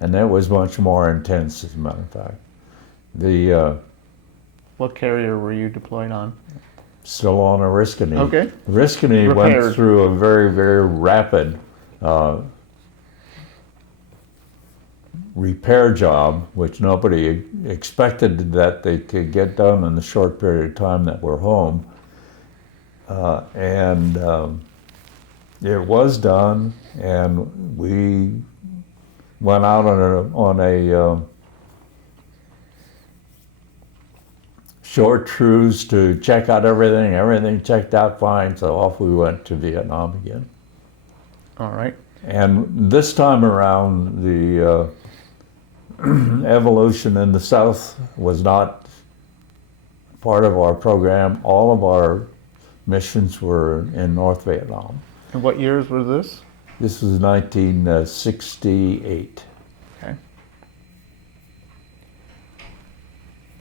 that was much more intense, as a matter of fact. what carrier were you deployed on? Still on a Oriskany. Okay. Oriskany went through a very, very rapid repair job, which nobody expected that they could get done in the short period of time that we're home. And it was done, and we went out on a short cruise to check out everything. Everything checked out fine, so off we went to Vietnam again. All right. And this time around, the evolution in the South was not part of our program. All of our missions were in North Vietnam. And what years were this? This was 1968. Okay.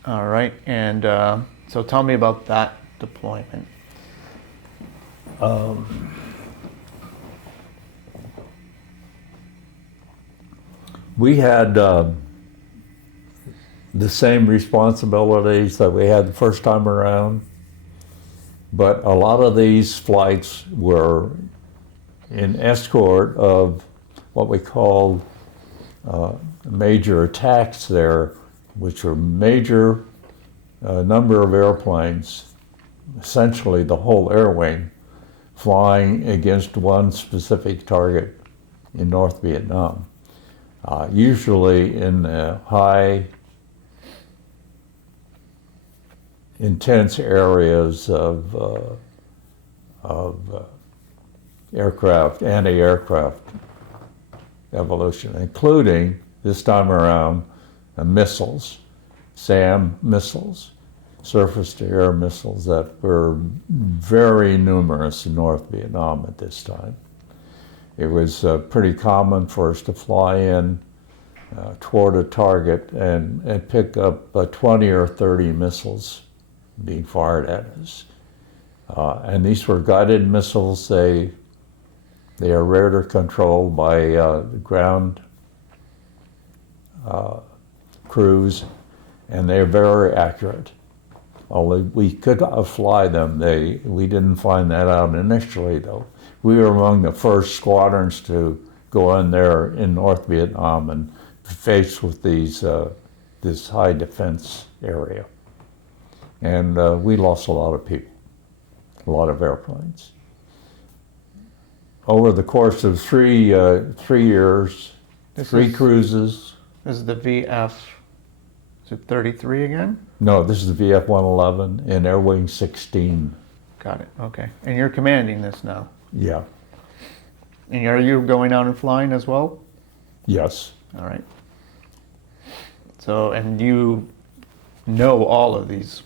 All right. And so tell me about that deployment. We had the same responsibilities that we had the first time around, but a lot of these flights were in escort of what we called major attacks there, which were major number of airplanes, essentially the whole air wing, flying against one specific target in North Vietnam. Usually in high, intense areas of aircraft, anti-aircraft evolution, including, this time around, missiles, SAM missiles, surface-to-air missiles that were very numerous in North Vietnam at this time. It was pretty common for us to fly in toward a target and pick up 20 or 30 missiles being fired at us. And these were guided missiles. They are radar controlled by ground crews, and they're very accurate. Although we could fly them, we didn't find that out initially, though. We were among the first squadrons to go in there in North Vietnam and face with this high defense area. And we lost a lot of people, a lot of airplanes. Over the course of 3 years, three cruises. This is the VF, is it 33 again? No, this is the VF-111 in Air Wing 16. Got it, okay. And you're commanding this now? Yeah. And are you going out and flying as well? Yes. All right. So, and you know all of these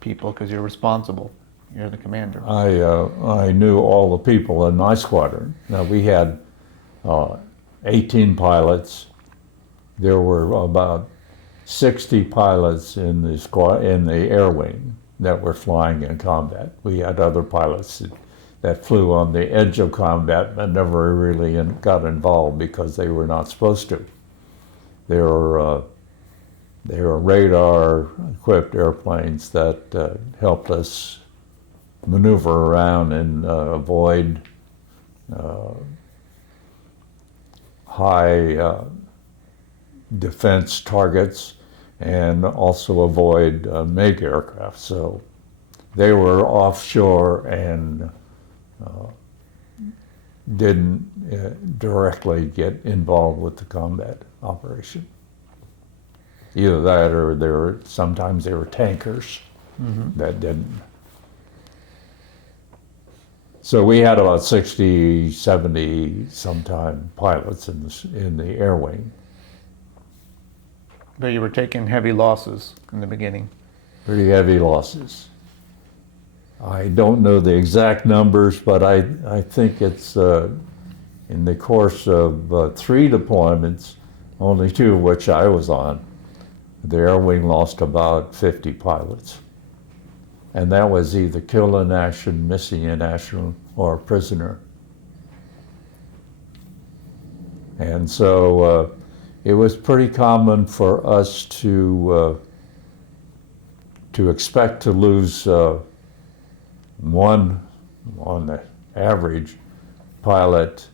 people because you're responsible. You're the commander. I knew all the people in my squadron. Now we had 18 pilots. There were about 60 pilots in the air wing that were flying in combat. We had other pilots that flew on the edge of combat but never really got involved because they were not supposed to. They were radar-equipped airplanes that helped us maneuver around and avoid high defense targets and also avoid MiG aircraft. So they were offshore and didn't directly get involved with the combat operation. Either that or sometimes they were tankers that didn't. So we had about 60, 70 sometime pilots in the air wing. But you were taking heavy losses in the beginning. Pretty heavy losses. I don't know the exact numbers, but I think it's in the course of 3 deployments, only 2 of which I was on, the air wing lost about 50 pilots. And that was either killed in action, missing in action, or prisoner. And so it was pretty common for us to expect to lose one, on the average, pilot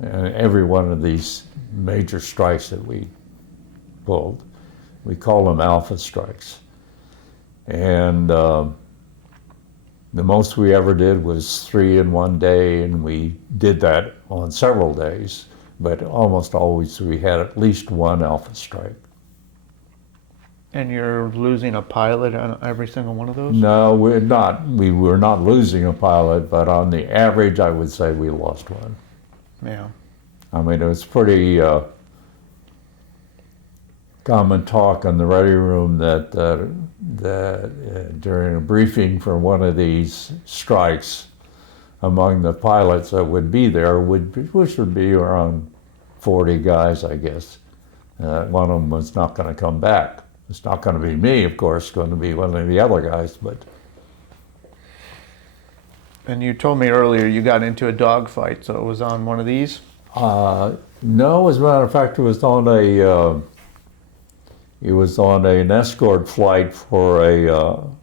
in every one of these major strikes that we pulled. We call them alpha strikes. And the most we ever did was 3 in one day, and we did that on several days, but almost always we had at least one alpha strike. And you're losing a pilot on every single one of those? No, we're not. We were not losing a pilot, but on the average, I would say we lost one. Yeah. I mean, it was pretty common talk in the ready room that during a briefing for one of these strikes, among the pilots that would be there, which would be around 40 guys, I guess. One of them was not going to come back. It's not going to be me, of course, it's going to be one of the other guys, but. And you told me earlier you got into a dogfight, so it was on one of these? No, as a matter of fact, it was on an escort flight for an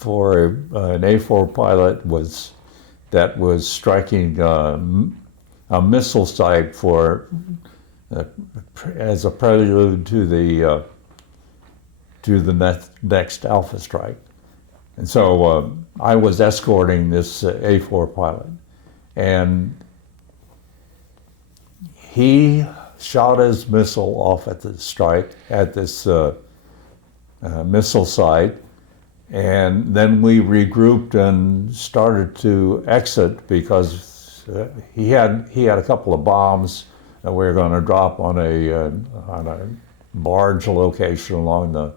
A4 pilot that was striking a missile site as a prelude to the next alpha strike. And so I was escorting this A4 pilot, and he shot his missile off at the strike at this missile site, and then we regrouped and started to exit because he had a couple of bombs that we were going to drop on a barge location along the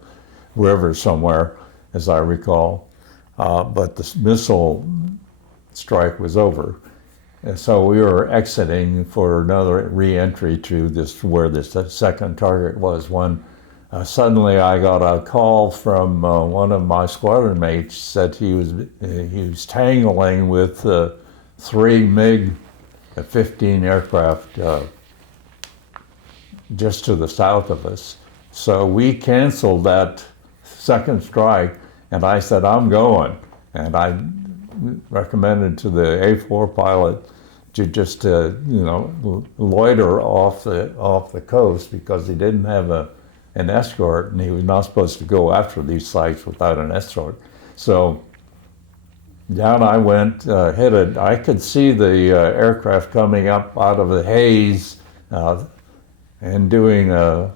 river somewhere, as I recall. But the missile strike was over, And so we were exiting for another re-entry to this where this second target was when suddenly I got a call from one of my squadron mates said he was tangling with 3 MiG-15 aircraft just to the south of us. So we canceled that second strike, and I said, I'm going. And I recommended to the A4 pilot to just loiter off the coast because he didn't have an escort, and he was not supposed to go after these sites without an escort. So down I went, headed. I could see the aircraft coming up out of the haze and doing a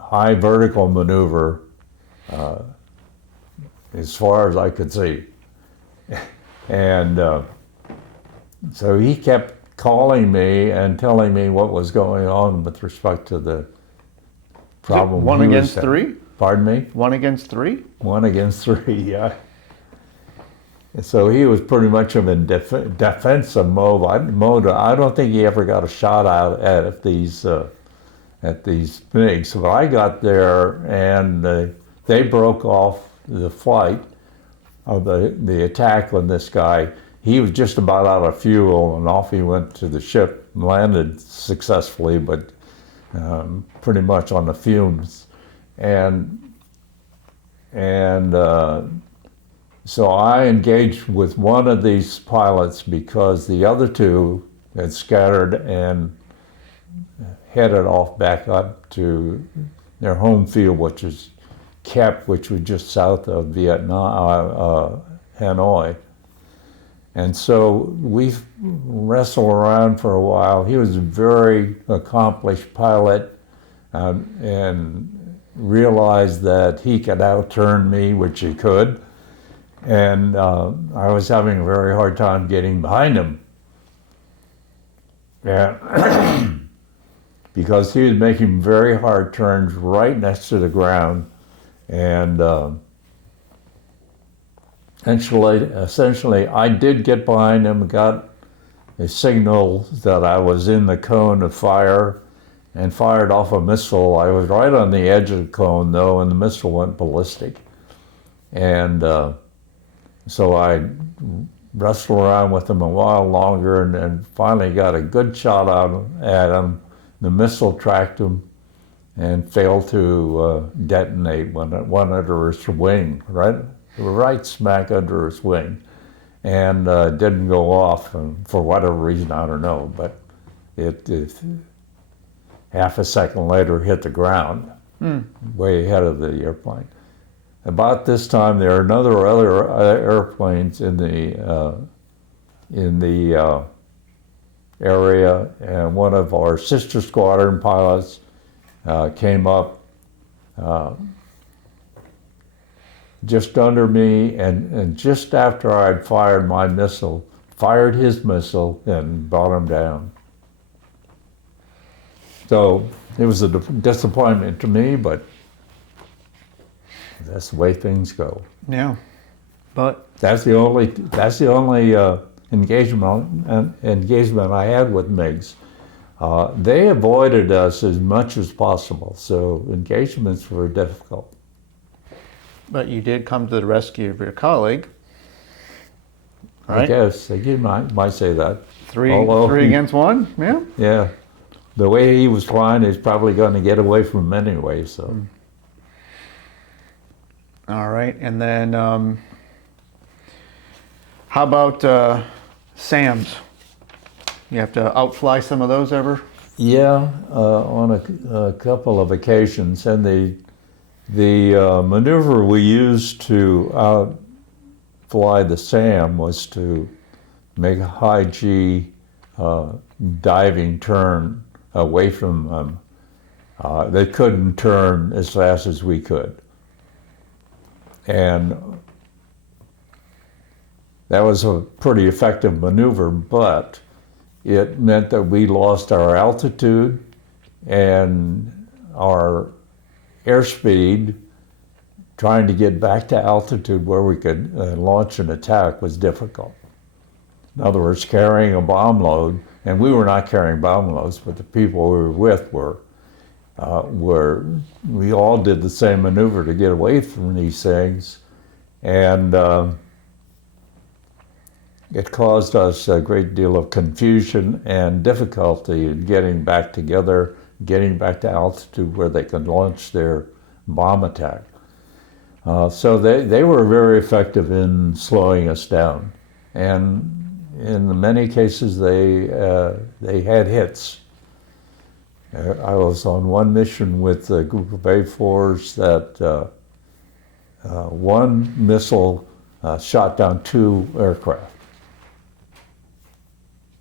high vertical maneuver as far as I could see. And so he kept calling me and telling me what was going on with respect to the problem. 1 against 3? Pardon me? 1 against 3? 1 against 3, yeah. So he was pretty much in defensive mode. I don't think he ever got a shot out at these MiGs. But I got there and they broke off the flight of the attack on this guy. He was just about out of fuel, and off he went to the ship, landed successfully, but pretty much on the fumes. So I engaged with one of these pilots because the other 2 had scattered and headed off back up to their home field, which is Capt, which was just south of Vietnam, Hanoi. And so we wrestled around for a while. He was a very accomplished pilot and realized that he could outturn me, which he could. And I was having a very hard time getting behind him. Yeah. Because he was making very hard turns right next to the ground. And essentially, I did get behind him, got a signal that I was in the cone of fire, and fired off a missile. I was right on the edge of the cone, though, and the missile went ballistic. And so I wrestled around with him a while longer, and finally got a good shot out at him. The missile tracked him and failed to detonate when it went under his wing, right smack under his wing, and didn't go off, and for whatever reason, I don't know, but it half a second later hit the ground, way ahead of the airplane. About this time, there are other airplanes in the area, and one of our sister squadron pilots came up just under me, and just after I'd fired my missile, fired his missile and brought him down. So it was a disappointment to me, but that's the way things go. Yeah, but that's the only engagement I had with MiGs. They avoided us as much as possible, so engagements were difficult. But you did come to the rescue of your colleague, right? I guess you might say that. Three against 1, yeah? Yeah. The way he was flying, he's probably going to get away from him anyway, so. All right, and then how about SAMs? You have to outfly some of those ever? Yeah, on a couple of occasions, and the maneuver we used to outfly the SAM was to make a high G diving turn away from them. They couldn't turn as fast as we could. And that was a pretty effective maneuver, but it meant that we lost our altitude and our airspeed. Trying to get back to altitude where we could launch an attack was difficult. In other words, carrying a bomb load, and we were not carrying bomb loads, but the people we were with were. We all did the same maneuver to get away from these things, and it caused us a great deal of confusion and difficulty in getting back together, getting back to altitude where they could launch their bomb attack. So they were very effective in slowing us down, and in many cases they had hits. I was on one mission with a group of A-4s that one missile shot down 2 aircraft,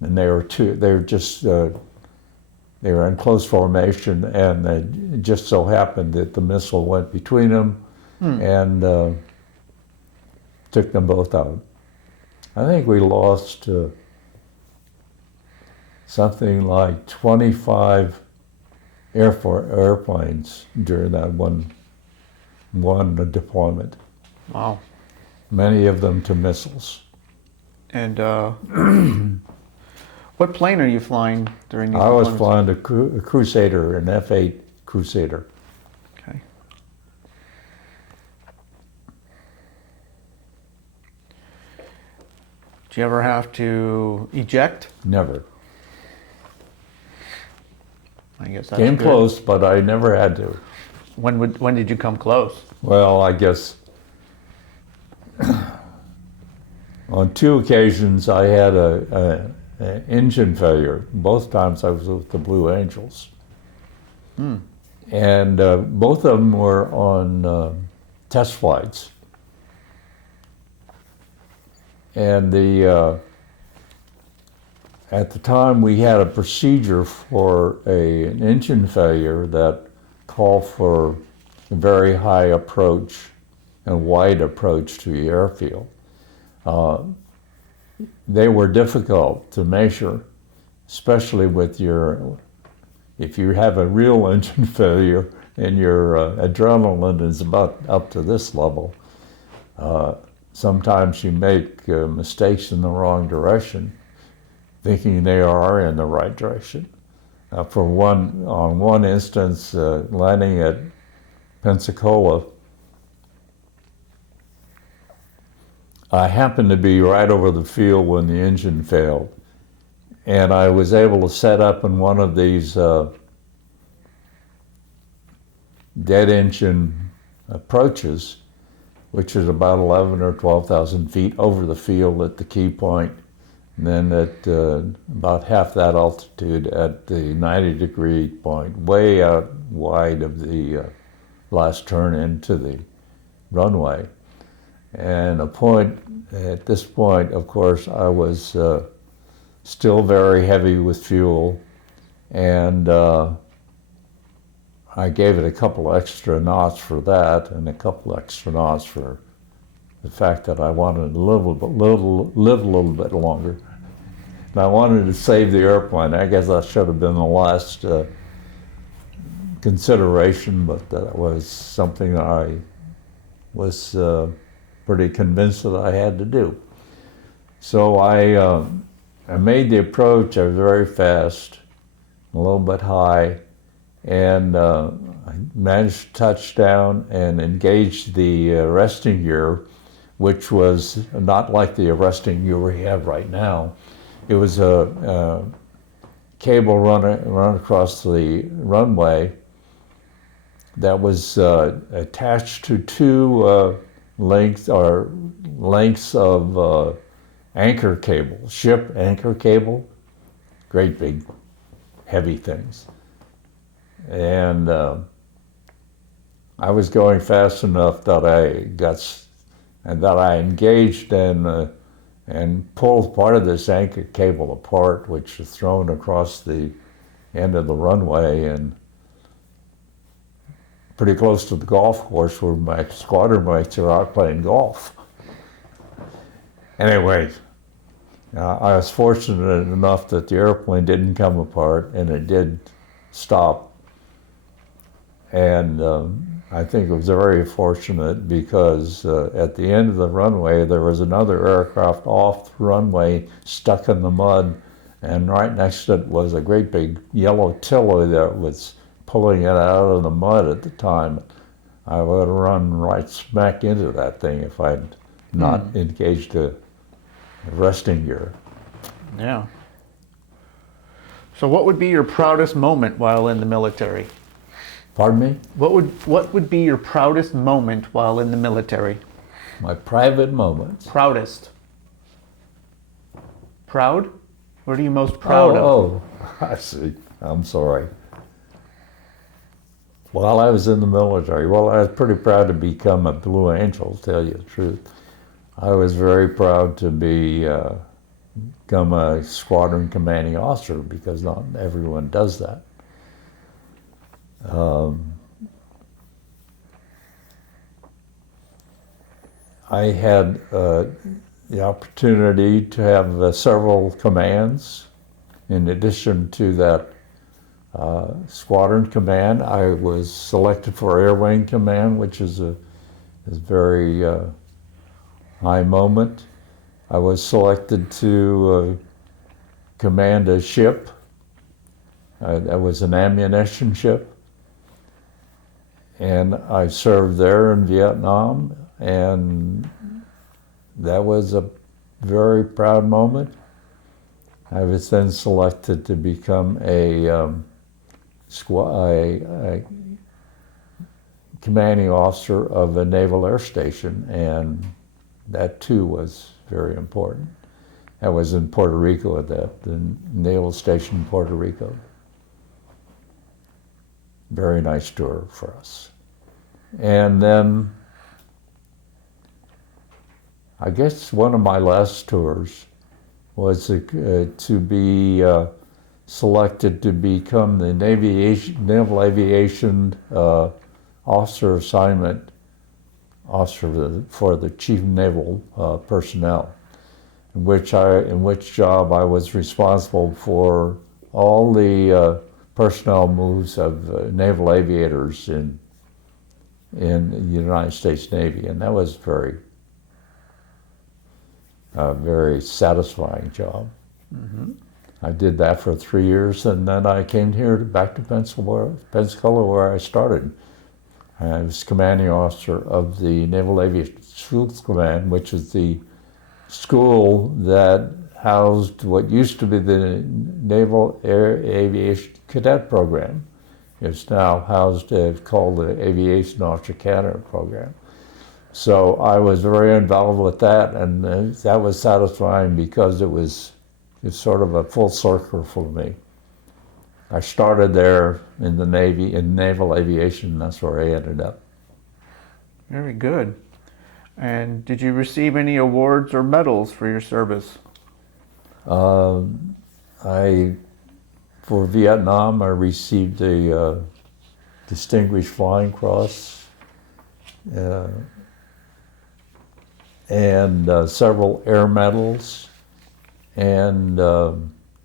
and they were in close formation, and it just so happened that the missile went between them and took them both out. I think we lost something like 25 airplanes during that one deployment. Wow. Many of them to missiles. And what plane are you flying during these I was deployments? flying a Crusader, an F-8 Crusader. Okay. Did you ever have to eject? Never. I guess that's Came good. close, but I never had to. When did you come close? Well, I guess on 2 occasions I had an engine failure. Both times I was with the Blue Angels. And both of them were on test flights. And at the time we had a procedure for an engine failure that called for a very high approach and wide approach to the airfield. They were difficult to measure, especially with if you have a real engine failure and your adrenaline is about up to this level. Sometimes you make mistakes in the wrong direction, thinking they are in the right direction. On one instance, landing at Pensacola, I happened to be right over the field when the engine failed, and I was able to set up in one of these dead engine approaches, which is about 11 or 12,000 feet over the field at the key point, and then at about half that altitude at the 90-degree point, way out wide of the last turn into the runway. And at this point, of course, I was still very heavy with fuel, and I gave it a couple extra knots for that, and a couple extra knots for the fact that I wanted to live a little bit longer. And I wanted to save the airplane. I guess that should have been the last consideration, but that was something I was pretty convinced that I had to do. So I made the approach. I was very fast, a little bit high, and I managed to touch down and engage the arresting gear, which was not like the arresting gear we have right now. It was a cable run across the runway that was attached to 2 lengths of anchor cable, ship anchor cable, great big heavy things. And I was going fast enough that I engaged and pulled part of this anchor cable apart, which was thrown across the end of the runway and pretty close to the golf course where my squadron mates are out playing golf. Anyway, I was fortunate enough that the airplane didn't come apart, and it did stop. And I think it was very fortunate because at the end of the runway there was another aircraft off the runway stuck in the mud, and right next to it was a great big yellow tiller that was pulling it out of the mud at the time. I would have run right smack into that thing if I'd not engaged the resting gear. Yeah. So what would be your proudest moment while in the military? Pardon me? What would be your proudest moment while in the military? My private moments. Proudest. Proud? What are you most proud of? Oh, I see. I'm sorry. While I was in the military, well, I was pretty proud to become a Blue Angel, to tell you the truth. I was very proud to become a squadron commanding officer because not everyone does that. I had the opportunity to have several commands. In addition to that squadron command, I was selected for Air Wing Command, which is a very high moment. I was selected to command a ship. That was an ammunition ship. And I served there in Vietnam, and that was a very proud moment. I was then selected to become a commanding officer of a naval air station, and that too was very important. That was in Puerto Rico at the naval station in Puerto Rico. Very nice tour for us. And then I guess one of my last tours was to be selected to become the Naval Aviation Officer Assignment Officer for the Chief Naval Personnel, in which job I was responsible for all the personnel moves of naval aviators in the United States Navy, and that was very satisfying job. Mm-hmm. I did that for 3 years, and then I came here back to Pensacola, where I started. I was commanding officer of the Naval Aviation Schools Command, which is the school that housed what used to be the Naval Aviation Cadet Program. It's now housed, called the Aviation Officer Cadet Program. So I was very involved with that, and that was satisfying because it's sort of a full circle for me. I started there in the Navy, in naval aviation, and that's where I ended up. Very good. And did you receive any awards or medals for your service? For Vietnam, I received a Distinguished Flying Cross and several air medals, and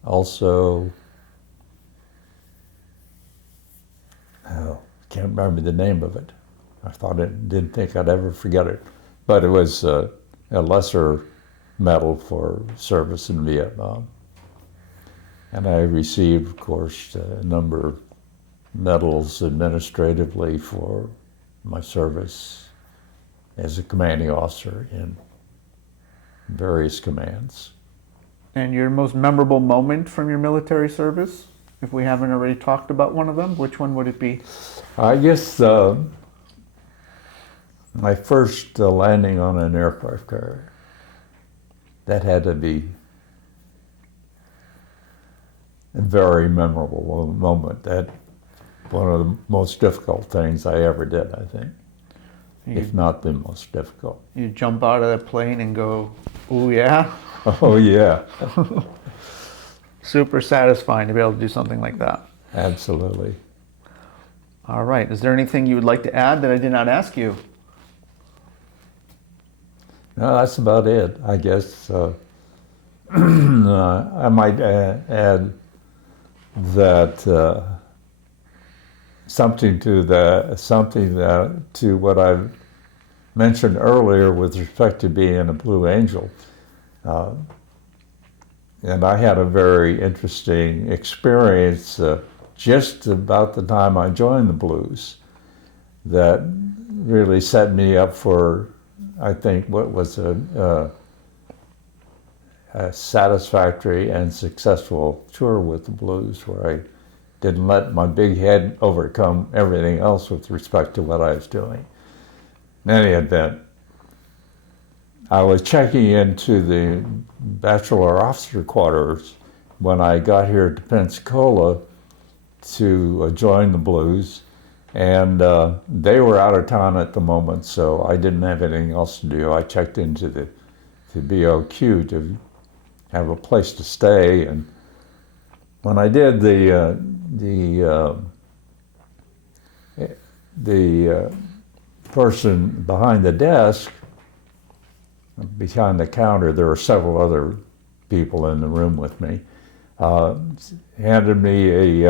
also, can't remember the name of it. Didn't think I'd ever forget it, but it was a lesser medal for service in Vietnam. And I received, of course, a number of medals administratively for my service as a commanding officer in various commands. And your most memorable moment from your military service? If we haven't already talked about one of them, which one would it be? I guess my first landing on an aircraft carrier. That had to be a very memorable moment. That one of the most difficult things I ever did, I think, if not the most difficult. You jump out of the plane and go, "Ooh, yeah." Oh yeah. Super satisfying to be able to do something like that. Absolutely. All right. Is there anything you would like to add that I did not ask you? No, that's about it, I guess. I might add that something to what I mentioned earlier with respect to being a Blue Angel. And I had a very interesting experience just about the time I joined the Blues that really set me up for, I think, what was a satisfactory and successful tour with the Blues, where I didn't let my big head overcome everything else with respect to what I was doing. In any event, I was checking into the bachelor officer quarters when I got here to Pensacola to join the Blues, and they were out of town at the moment, so I didn't have anything else to do. I checked into the BOQ to have a place to stay, and when I did, the person behind the desk, behind the counter, there were several other people in the room with me, handed me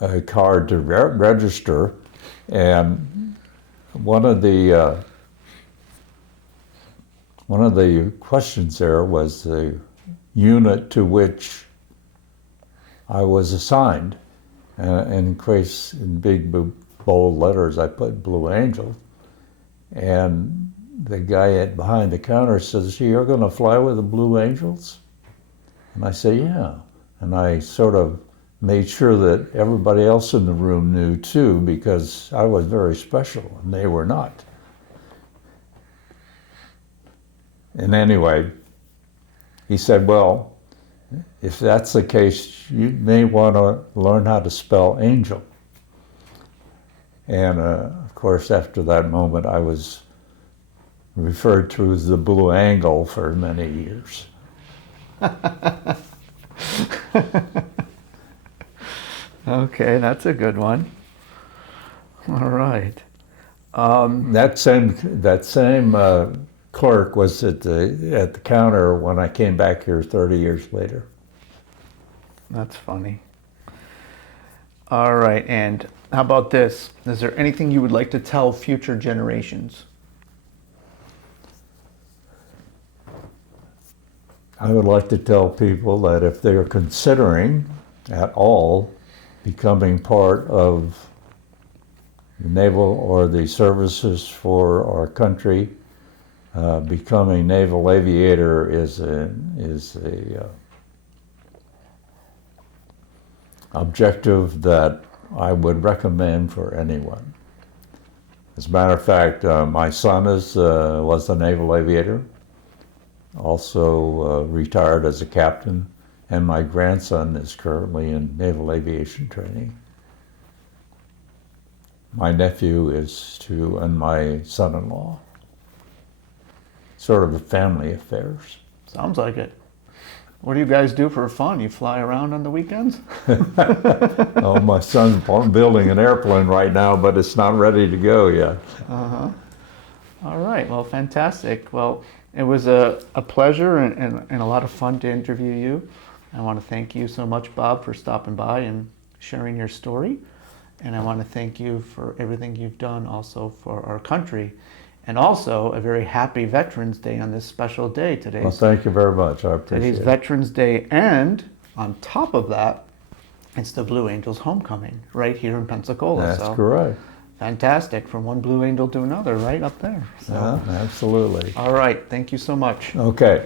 a card to register, and one of the questions there was the unit to which I was assigned. In big bold letters, I put Blue Angel. And the guy behind the counter says, "You're going to fly with the Blue Angels?" And I say, "Yeah." And I sort of made sure that everybody else in the room knew too, because I was very special and they were not. And anyway, he said, "Well, if that's the case, you may want to learn how to spell angel." And of course, after that moment, I was referred to as the Blue Angle for many years. Okay, that's a good one. All right. That same clerk was at the counter when I came back here 30 years later. That's funny. All right, and how about this? Is there anything you would like to tell future generations? I would like to tell people that if they're considering at all becoming part of the naval or the services for our country, becoming naval aviator is a objective that I would recommend for anyone. As a matter of fact, my son was a naval aviator, also retired as a captain, and my grandson is currently in naval aviation training. My nephew is too, and my son-in-law. Sort of a family affairs. Sounds like it. What do you guys do for fun? You fly around on the weekends? Oh, my son's building an airplane right now, but it's not ready to go yet. Uh-huh. All right, well, fantastic. Well, it was a pleasure and a lot of fun to interview you. I want to thank you so much, Bob, for stopping by and sharing your story. And I want to thank you for everything you've done also for our country. And also a very happy Veterans Day on this special day today. Well, thank you very much. I appreciate it. Today's Veterans Day, and on top of that, it's the Blue Angels homecoming right here in Pensacola. That's correct. Fantastic. From one Blue Angel to another, right up there. So, Absolutely. all right. Thank you so much. Okay.